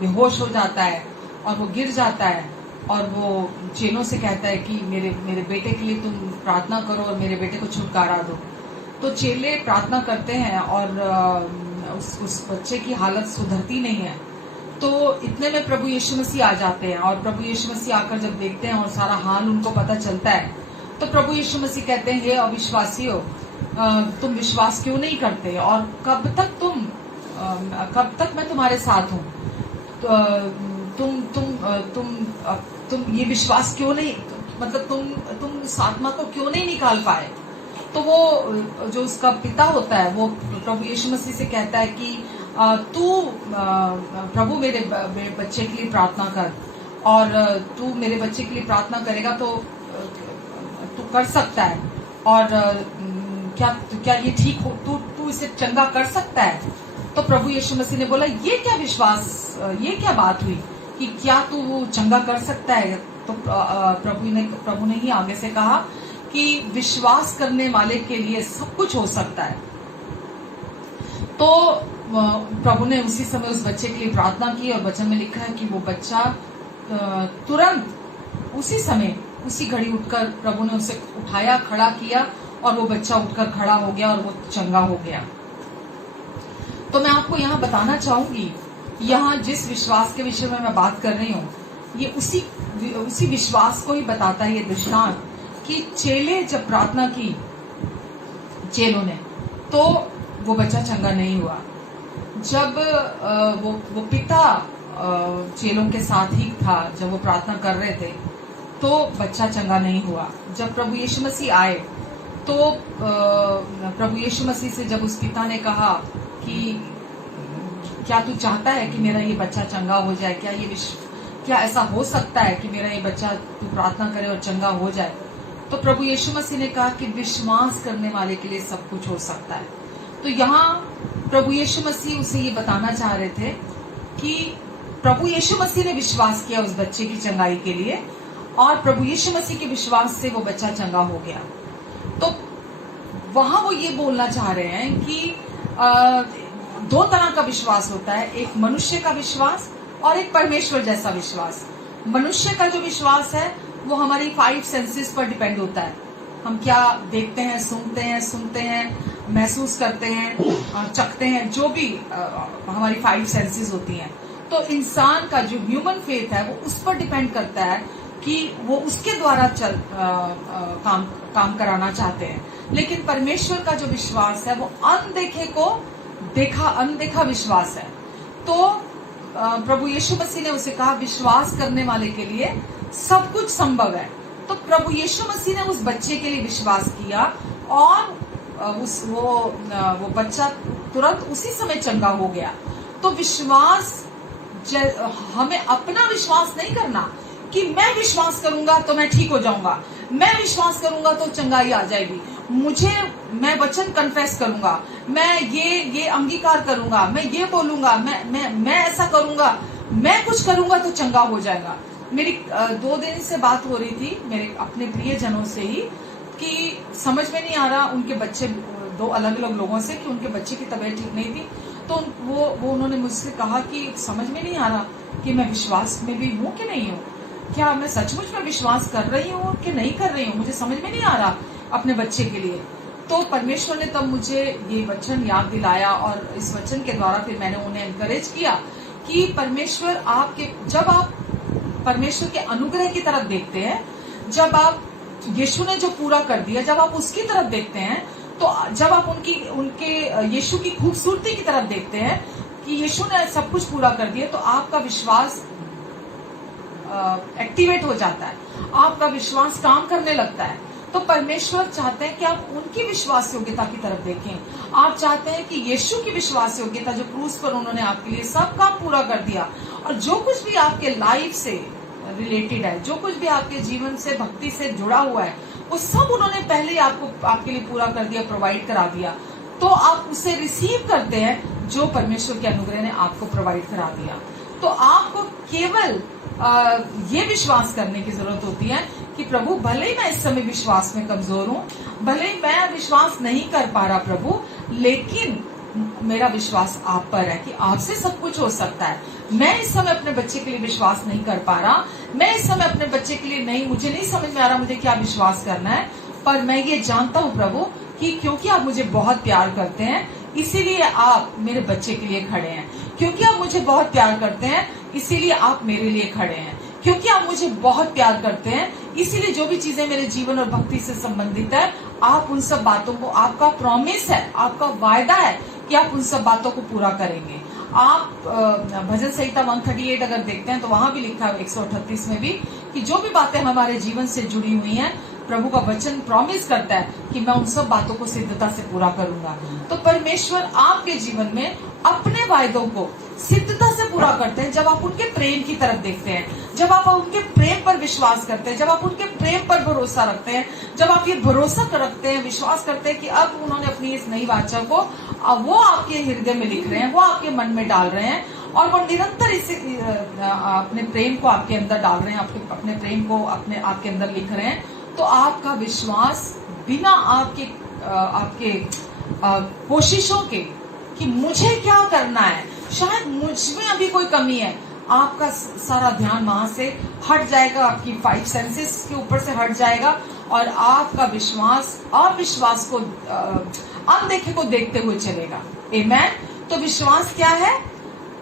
बेहोश हो जाता है और वो गिर जाता है। और वो चेलों से कहता है कि मेरे बेटे के लिए तुम प्रार्थना करो और मेरे बेटे को छुटकारा दो। तो चेले प्रार्थना करते हैं और उस बच्चे की हालत सुधरती नहीं है। तो इतने में प्रभु यीशु मसीह आ जाते हैं और प्रभु यीशु मसीह आकर जब देखते हैं और सारा हाल उनको पता चलता है, तो प्रभु यीशु मसीह कहते हैं, हे अविश्वासियों, तुम विश्वास क्यों नहीं करते और कब तक मैं तुम्हारे साथ हूँ? तुम ये विश्वास क्यों नहीं, मतलब तुम इस आत्मा को क्यों नहीं निकाल पाए? तो वो जो उसका पिता होता है वो प्रभु यीशु मसीह से कहता है कि तू प्रभु मेरे बच्चे के लिए प्रार्थना कर, और तू मेरे बच्चे के लिए प्रार्थना करेगा तो तू कर सकता है और क्या ये ठीक हो, तू इसे चंगा कर सकता है। तो प्रभु यीशु मसीह ने बोला, ये क्या विश्वास, ये क्या बात हुई कि क्या तू चंगा कर सकता है। तो प्रभु ने ही आगे से कहा कि विश्वास करने वाले के लिए सब कुछ हो सकता है। तो प्रभु ने उसी समय उस बच्चे के लिए प्रार्थना की और वचन में लिखा है कि वो बच्चा तुरंत उसी समय उसी घड़ी उठकर प्रभु ने उसे उठाया, खड़ा किया और वो बच्चा उठकर खड़ा हो गया और वो चंगा हो गया। तो मैं आपको यहाँ बताना चाहूंगी, यहाँ जिस विश्वास के विषय में मैं बात कर रही हूँ, ये उसी विश्वास को ही बताता है ये दृष्टांत कि चेले जब प्रार्थना की चेलों ने, तो वो बच्चा चंगा नहीं हुआ। जब वो पिता चेलों के साथ ही था, जब वो प्रार्थना कर रहे थे, तो बच्चा चंगा नहीं हुआ। जब प्रभु यीशु मसीह आए, तो प्रभु यीशु मसीह से जब उस पिता ने कहा कि क्या तू चाहता है कि मेरा ये बच्चा चंगा हो जाए, क्या ऐसा हो सकता है कि मेरा ये बच्चा, तू प्रार्थना करे और चंगा हो जाए। तो प्रभु यीशु मसीह ने कहा कि विश्वास करने वाले के लिए सब कुछ हो सकता है। तो यहाँ प्रभु यीशु मसीह उसे ये बताना चाह रहे थे कि प्रभु यीशु मसीह ने विश्वास किया उस बच्चे की चंगाई के लिए और प्रभु यीशु मसीह के विश्वास से वो बच्चा चंगा हो गया। तो वहां वो ये बोलना चाह रहे हैं कि दो तरह का विश्वास होता है, एक मनुष्य का विश्वास और एक परमेश्वर जैसा विश्वास। मनुष्य का जो विश्वास है वो हमारी 5 सेंसेस पर डिपेंड होता है। हम क्या देखते हैं, सुनते हैं, महसूस करते हैं, चखते हैं, जो भी हमारी 5 सेंसेस होती हैं। तो इंसान का जो ह्यूमन फेथ है वो उस पर डिपेंड करता है कि वो उसके द्वारा काम कराना चाहते हैं। लेकिन परमेश्वर का जो विश्वास है वो अनदेखे को अनदेखा विश्वास है। तो प्रभु यीशु मसीह ने उसे कहा विश्वास करने वाले के लिए सब कुछ संभव है। तो प्रभु यीशु मसीह ने उस बच्चे के लिए विश्वास किया और वो बच्चा तुरंत उसी समय चंगा हो गया। तो विश्वास, हमें अपना विश्वास नहीं करना कि मैं विश्वास करूंगा तो मैं ठीक हो जाऊंगा, मैं विश्वास करूंगा तो चंगाई आ जाएगी, मैं वचन कन्फेस करूंगा, मैं ये अंगीकार करूंगा, मैं ये बोलूंगा, मैं ऐसा करूंगा, मैं कुछ करूंगा तो चंगा हो जाएगा। मेरी 2 दिन से बात हो रही थी मेरे अपने प्रियजनों से ही कि समझ में नहीं आ रहा उनके बच्चे, 2 अलग अलग लोगों से, कि उनके बच्चे की तबीयत ठीक नहीं थी। तो वो उन्होंने मुझसे कहा कि समझ में नहीं आ रहा कि मैं विश्वास में भी हूँ कि नहीं हूँ, क्या मैं सचमुच में विश्वास कर रही हूँ कि नहीं कर रही हूँ, मुझे समझ में नहीं आ रहा अपने बच्चे के लिए। तो परमेश्वर ने तब मुझे ये वचन याद दिलाया और इस वचन के द्वारा फिर मैंने उन्हें एनकरेज किया कि परमेश्वर जब आप परमेश्वर के अनुग्रह की तरफ देखते हैं, जब आप यीशु ने जो पूरा कर दिया, जब आप उसकी तरफ देखते हैं, तो जब आप उनके यीशु की खूबसूरती की तरफ देखते हैं कि यीशु ने सब कुछ पूरा कर दिया, तो आपका विश्वास एक्टिवेट हो जाता है, आपका विश्वास काम करने लगता है। तो परमेश्वर चाहते हैं कि आप उनकी विश्वास योग्यता की तरफ देखें। आप चाहते हैं कि यीशु की विश्वास योग्यता, जो क्रूस पर उन्होंने आपके लिए सब काम पूरा कर दिया, और जो कुछ भी आपके लाइफ से रिलेटेड है, जो कुछ भी आपके जीवन से, भक्ति से जुड़ा हुआ है, वो सब उन्होंने पहले ही आपके लिए पूरा कर दिया, प्रोवाइड करा दिया। तो आप उसे रिसीव करते हैं जो परमेश्वर के अनुग्रह ने आपको प्रोवाइड करा दिया। तो आपको केवल ये विश्वास करने की जरूरत होती है कि प्रभु, भले ही मैं इस समय विश्वास में कमजोर हूँ, भले ही मैं विश्वास नहीं कर पा रहा प्रभु, लेकिन मेरा विश्वास आप पर है कि आपसे सब कुछ हो सकता है। मैं इस समय अपने बच्चे के लिए विश्वास नहीं कर पा रहा, मैं इस समय अपने बच्चे के लिए मुझे नहीं समझ में आ रहा मुझे क्या विश्वास करना है, पर मैं ये जानता हूँ प्रभु कि क्योंकि आप मुझे बहुत प्यार करते हैं, इसीलिए आप मेरे बच्चे के लिए खड़े हैं। क्योंकि आप मुझे बहुत प्यार करते हैं, इसीलिए आप मेरे लिए खड़े हैं। क्योंकि आप मुझे बहुत प्यार करते हैं, इसीलिए जो भी चीजें मेरे जीवन और भक्ति से संबंधित है, आप उन सब बातों को, आपका प्रॉमिस है, आपका वायदा है कि आप उन सब बातों को पूरा करेंगे। आप भजन संहिता 138 अगर देखते हैं तो वहां भी लिखा है 138 में भी कि जो भी बातें हमारे जीवन से जुड़ी हुई हैं, प्रभु का वचन प्रॉमिस करता है कि मैं उन सब बातों को सिद्धता से पूरा करूंगा। तो परमेश्वर आपके जीवन में अपने वायदों को सिद्धता से पूरा करते हैं जब आप उनके प्रेम की तरफ देखते हैं, जब आप उनके प्रेम पर विश्वास करते हैं, जब आप उनके प्रेम पर भरोसा रखते हैं, जब आप ये भरोसा रखते हैं, विश्वास करते हैं कि अब उन्होंने अपनी इस नई वाचा को अब वो आपके हृदय में लिख रहे हैं, वो आपके मन में डाल रहे हैं और वो निरंतर इसे अपने प्रेम को आपके अंदर डाल रहे हैं, अपने प्रेम को आपके अंदर लिख रहे हैं, तो आपका विश्वास बिना आपके कोशिशों के कि मुझे क्या करना है, शायद मुझ में अभी कोई कमी है, आपका सारा ध्यान वहां से हट जाएगा, आपकी 5 सेंसेस के ऊपर से हट जाएगा और आपका विश्वास अविश्वास को अनदेखे को देखते हुए चलेगा। आमेन। तो विश्वास क्या है?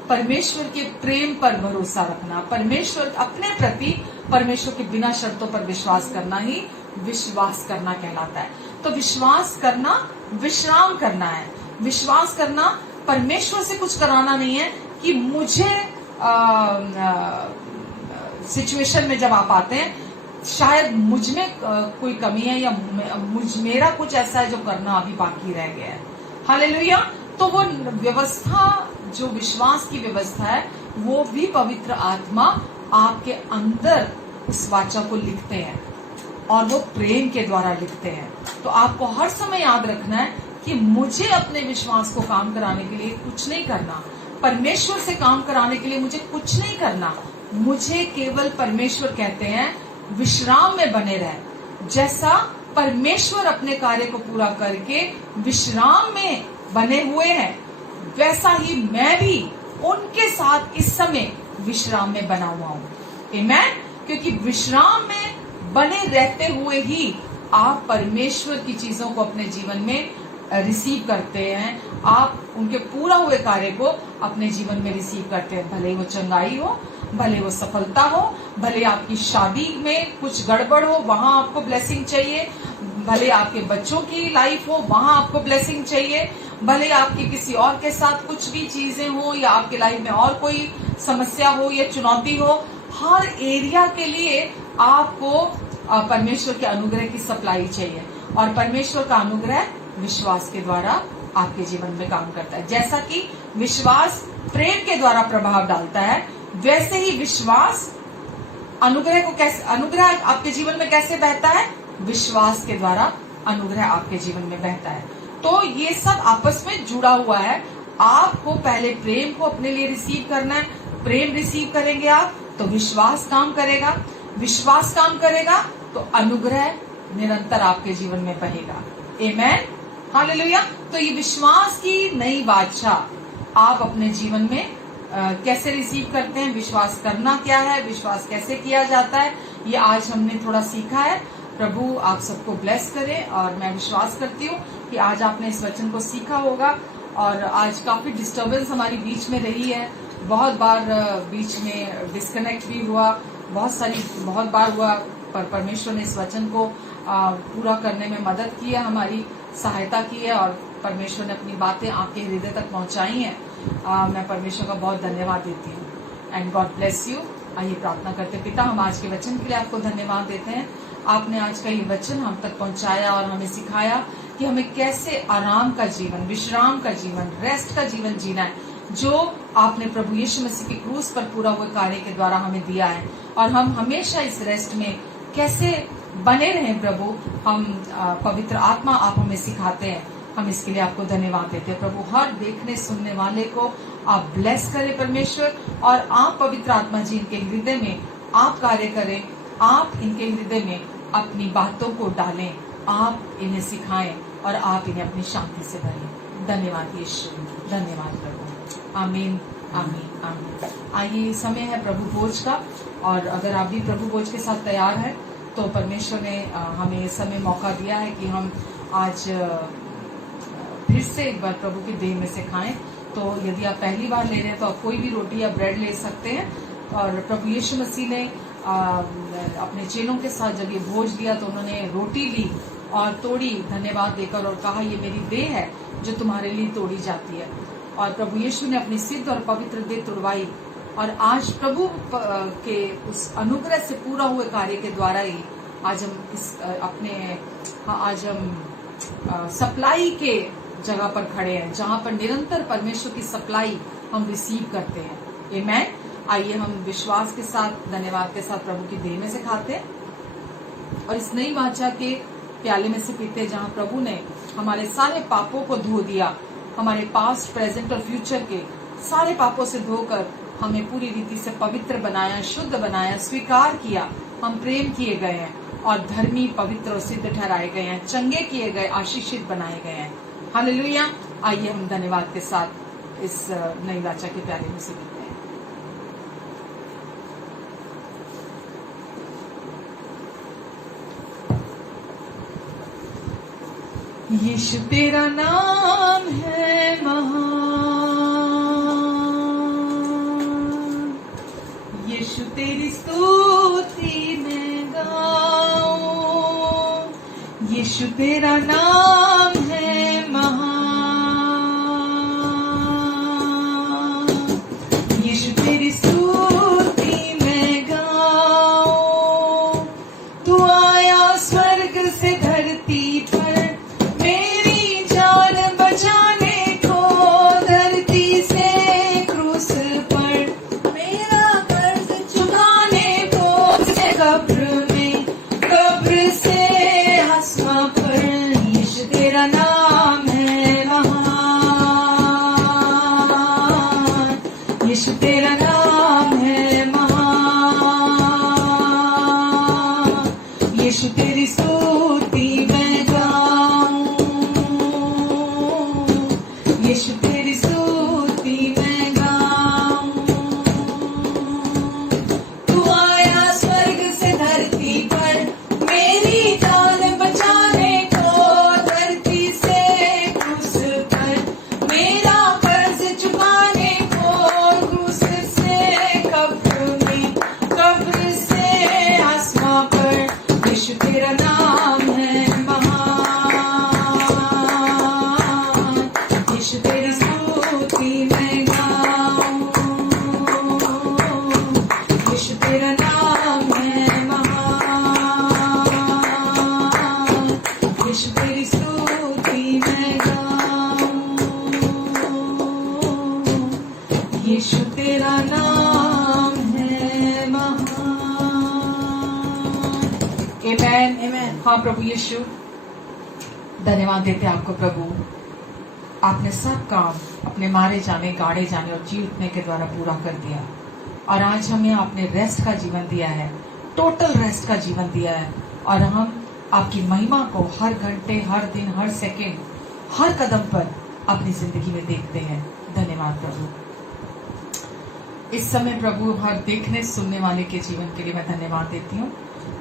परमेश्वर के प्रेम पर भरोसा रखना, परमेश्वर अपने प्रति परमेश्वर के बिना शर्तों पर विश्वास करना ही विश्वास करना कहलाता है। तो विश्वास करना विश्राम करना है। विश्वास करना परमेश्वर से कुछ कराना नहीं है कि मुझे सिचुएशन में जब आप आते हैं शायद मुझ में कोई कमी है या मेरा कुछ ऐसा है जो करना अभी बाकी रह गया है। हालेलुया। तो वो व्यवस्था जो विश्वास की व्यवस्था है वो भी पवित्र आत्मा आपके अंदर उस वाचा को लिखते हैं और वो प्रेम के द्वारा लिखते हैं। तो आपको हर समय याद रखना है कि मुझे अपने विश्वास को काम कराने के लिए कुछ नहीं करना, परमेश्वर से काम कराने के लिए मुझे कुछ नहीं करना, मुझे केवल परमेश्वर कहते हैं विश्राम में बने रहे। जैसा परमेश्वर अपने कार्य को पूरा करके विश्राम में बने हुए हैं, वैसा ही मैं भी उनके साथ इस समय विश्राम में बना हुआ हूँ। आमेन। क्योंकि विश्राम में बने रहते हुए ही आप परमेश्वर की चीजों को अपने जीवन में रिसीव करते हैं, आप उनके पूरा हुए कार्य को अपने जीवन में रिसीव करते हैं। भले वो चंगाई हो, भले वो सफलता हो, भले आपकी शादी में कुछ गड़बड़ हो, वहां आपको ब्लेसिंग चाहिए, भले आपके बच्चों की लाइफ हो, वहां आपको ब्लेसिंग चाहिए, भले आपके किसी और के साथ कुछ भी चीजें हो या आपके लाइफ में और कोई समस्या हो या चुनौती हो, हर एरिया के लिए आपको परमेश्वर के अनुग्रह की सप्लाई चाहिए। और परमेश्वर का अनुग्रह विश्वास के द्वारा आपके जीवन में काम करता है। जैसा कि विश्वास प्रेम के द्वारा प्रभाव डालता है, वैसे ही विश्वास अनुग्रह आपके जीवन में कैसे बहता है? विश्वास के द्वारा अनुग्रह आपके जीवन में बहता है। तो ये सब आपस में जुड़ा हुआ है। आपको पहले प्रेम को अपने लिए रिसीव करना है। प्रेम रिसीव करेंगे आप तो विश्वास काम करेगा, विश्वास काम करेगा तो अनुग्रह निरंतर आपके जीवन में बहेगा। आमेन। हालेलुया। तो ये विश्वास की नई वाचा आप अपने जीवन में कैसे रिसीव करते हैं, विश्वास करना क्या है, विश्वास कैसे किया जाता है, ये आज हमने थोड़ा सीखा है। प्रभु आप सबको ब्लेस करे और मैं विश्वास करती हूँ कि आज आपने इस वचन को सीखा होगा। और आज काफी डिस्टर्बेंस हमारी बीच में रही है, बहुत बार बीच में डिस्कनेक्ट भी हुआ, बहुत बार हुआ, पर परमेश्वर ने इस वचन को पूरा करने में मदद की है, हमारी सहायता की है और परमेश्वर ने अपनी बातें आपके हृदय तक पहुंचाई हैं। मैं परमेश्वर का बहुत धन्यवाद देती हूँ। And God bless you. आइए प्रार्थना करते। पिता, हम आज के वचन के लिए आपको धन्यवाद देते हैं। आपने आज का ये वचन हम तक पहुंचाया और हमें सिखाया कि हमें कैसे आराम का जीवन, विश्राम का जीवन, रेस्ट का जीवन जीना है, जो आपने प्रभु यीशु मसीह की क्रूस पर पूरा हुए कार्य के द्वारा हमें दिया है। और हम हमेशा इस रेस्ट में कैसे बने रहें प्रभु, हम पवित्र आत्मा आप हमें सिखाते हैं। हम इसके लिए आपको धन्यवाद देते हैं प्रभु। हर देखने सुनने वाले को आप ब्लेस करें परमेश्वर, और आप पवित्र आत्मा जी इनके हृदय में आप कार्य करें, आप इनके हृदय में अपनी बातों को डालें, आप इन्हें सिखाएं और आप इन्हें अपनी शांति से भरें। धन्यवाद यीशु, धन्यवाद प्रभु। आमीन, आमीन, आमीन। आइए, समय है प्रभु भोज का, और अगर आप भी प्रभु भोज के साथ तैयार हैं तो परमेश्वर ने हमें इस समय मौका दिया है कि हम आज फिर से एक बार प्रभु की देह में से खाएं। तो यदि आप पहली बार ले रहे हैं तो आप कोई भी रोटी या ब्रेड ले सकते हैं। और प्रभु यीशु मसीह ने अपने चेलों के साथ जब ये भोज दिया तो उन्होंने रोटी ली और तोड़ी धन्यवाद देकर और कहा, ये मेरी देह है जो तुम्हारे लिए तोड़ी जाती है। और प्रभु यीशु ने अपनी सिद्ध और पवित्र देह तुड़वाई, और आज प्रभु के उस अनुग्रह से पूरा हुए कार्य के द्वारा ही आज हम सप्लाई के जगह पर खड़े हैं, जहां पर निरंतर परमेश्वर की सप्लाई हम रिसीव करते हैं। आमेन। आइए हम विश्वास के साथ, धन्यवाद के साथ प्रभु की देह में से खाते हैं और इस नई वाचा के प्याले में से पीते, जहाँ प्रभु ने हमारे सारे पापों को धो दिया, हमारे पास्ट, प्रेजेंट और फ्यूचर के सारे पापों से धोकर हमें पूरी रीति से पवित्र बनाया, शुद्ध बनाया, स्वीकार किया। हम प्रेम किए गए हैं और धर्मी, पवित्र और सिद्ध ठहराए गए हैं, चंगे किए गए, आशीषित बनाए गए हैं। हालेलुया। आइए हम धन्यवाद के साथ इस नई वाचा के प्याले में से पीते हैं। यीशु तेरा नाम है महान, यीशु तेरी स्तुति मैं गाऊं। यीशु तेरा नाम है महान, यीशु तेरी स्तुति मैं गाऊं। तू आया स्वर्ग से धरती पर मेरी जान बचाने को, धरती से क्रूस पर मेरा कर्ज चुकाने को, कब्र में, कब्र से आसमां पर। यीशु तेरा नाम है महान, यीशु तेरा नाम है महान, यीशु तेरी स्तुति मैं गाऊं। यीशु तेरी स्तुति मैं गाऊं। तू आया स्वर्ग से धरती पर मेरी जान बचाने को, धरती से क्रूस पर मेरा कर्ज चुकाने को, क्रूस से कब्र में, कब्र से आसमां पर। यीशु तेरा नाम है महान, यीशु तेरी स्तुति मैं गाऊं। यीशु तेरा नाम है महान, यीशु तेरी स्तुति मैं गाऊं। यीशु तेरा नाम है महान। आमेन, आमेन। हाँ प्रभु यीशु, धन्यवाद देते आपको प्रभु, आपने सब काम अपने मारे जाने, गाड़े जाने और जी उठने के द्वारा पूरा कर दिया और आज हमें आपने रेस्ट का जीवन दिया है, टोटल रेस्ट का जीवन दिया है और हम आपकी महिमा को हर घंटे, हर दिन, हर सेकंड, हर कदम पर अपनी जिंदगी में देखते हैं। धन्यवाद प्रभु। इस समय प्रभु हर देखने सुनने वाले के जीवन के लिए मैं धन्यवाद देती हूँ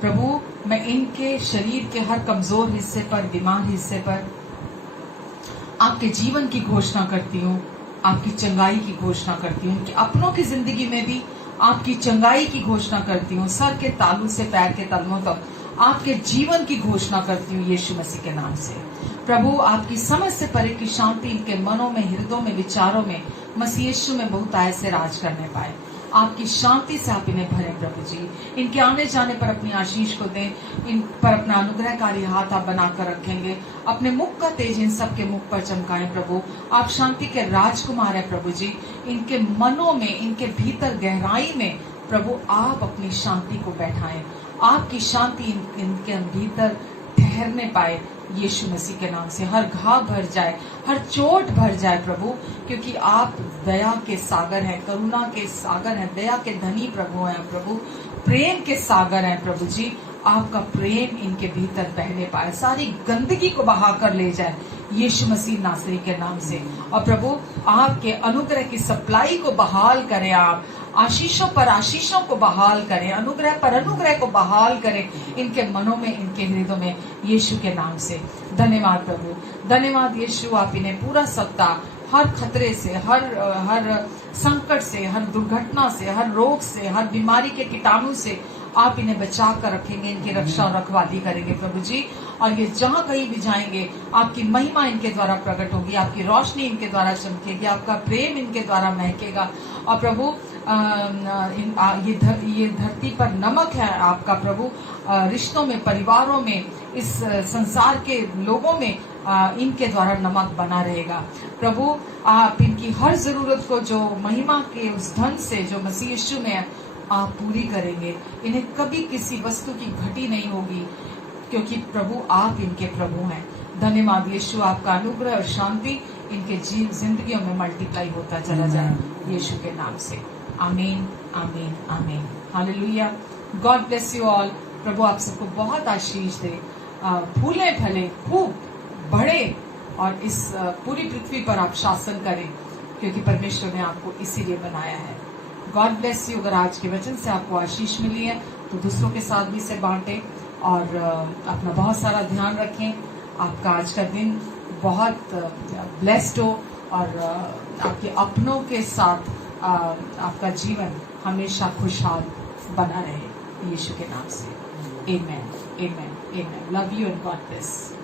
प्रभु। मैं इनके शरीर के हर कमजोर हिस्से पर, बीमार हिस्से पर आपके जीवन की घोषणा करती हूँ, आपकी चंगाई की घोषणा करती हूँ, कि अपनों की जिंदगी में भी आपकी चंगाई की घोषणा करती हूँ। सर के तालू से पैर के तलवों तक आपके जीवन की घोषणा करती हूँ यीशु मसीह के नाम से। प्रभु आपकी समझ से परे की शांति इनके मनों में, हृदयों में, विचारों में मसीह यीशु में बहुत आय से राज करने पाए। आपकी शांति से आप इन्हें भरें प्रभु जी। इनके आने जाने पर अपनी आशीष को दें, इन पर अपना अनुग्रहकारी हाथ आप बनाकर रखेंगे। अपने मुख का तेज इन सबके मुख पर चमकाएं प्रभु। आप शांति के राजकुमार हैं प्रभु जी। इनके मनों में, इनके भीतर गहराई में प्रभु आप अपनी शांति को बैठाएं। आपकी शांति इनके भीतर ठहरने पाए यीशु मसीह के नाम से। हर घाव भर जाए, हर चोट भर जाए प्रभु, क्योंकि आप दया के सागर हैं, करुणा के सागर हैं, दया के धनी प्रभु हैं प्रभु, प्रेम के सागर हैं प्रभु जी। आपका प्रेम इनके भीतर बहने पाए, सारी गंदगी को बहा कर ले जाए यीशु मसीह नासरी के नाम से। और प्रभु आपके अनुग्रह की सप्लाई को बहाल करें, आप आशीषों पर आशीषों को बहाल करें, अनुग्रह पर अनुग्रह को बहाल करें इनके मनों में, इनके हृदयों में यीशु के नाम से। धन्यवाद प्रभु, धन्यवाद यीशु। आप इन्हें पूरा सप्ताह हर खतरे से, हर संकट से, हर दुर्घटना से, हर रोग से, हर बीमारी के कीटाणु से आप इन्हें बचा कर रखेंगे, इनकी रक्षा और रखवाली करेंगे प्रभु जी। और ये जहाँ कहीं भी जाएंगे आपकी महिमा इनके द्वारा प्रकट होगी, आपकी रोशनी इनके द्वारा चमकेगी, आपका प्रेम इनके द्वारा महकेगा। और प्रभु ये धरती पर नमक है आपका प्रभु, रिश्तों में, परिवारों में, इस संसार के लोगों में इनके द्वारा नमक बना रहेगा। प्रभु आप इनकी हर जरूरत को जो महिमा के उस धन से जो मसीह यीशु में है आप पूरी करेंगे। इन्हें कभी किसी वस्तु की घटी नहीं होगी, क्योंकि प्रभु आप इनके प्रभु हैं। धन्यवाद यीशु, आपका अनुग्रह और शांति इनके जिंदगियों में मल्टीप्लाई होता चला जाए यीशु के नाम से। Amen, amen, amen. Hallelujah. God bless you all. प्रभु आप सबको बहुत आशीष दे, फूले फले, खूब बढ़े और इस पूरी पृथ्वी पर आप शासन करें, क्योंकि परमेश्वर ने आपको इसीलिए बनाया है। God bless you. अगर आज के वचन से आपको आशीष मिली है तो दूसरों के साथ भी इसे बांटें और अपना बहुत सारा ध्यान रखें। आपका आज का दिन बहुत ब्लेस्ड हो और आपके अपनों के साथ आपका जीवन हमेशा खुशहाल बना रहे यीशु के नाम से। Amen, amen, amen. Love you and God bless.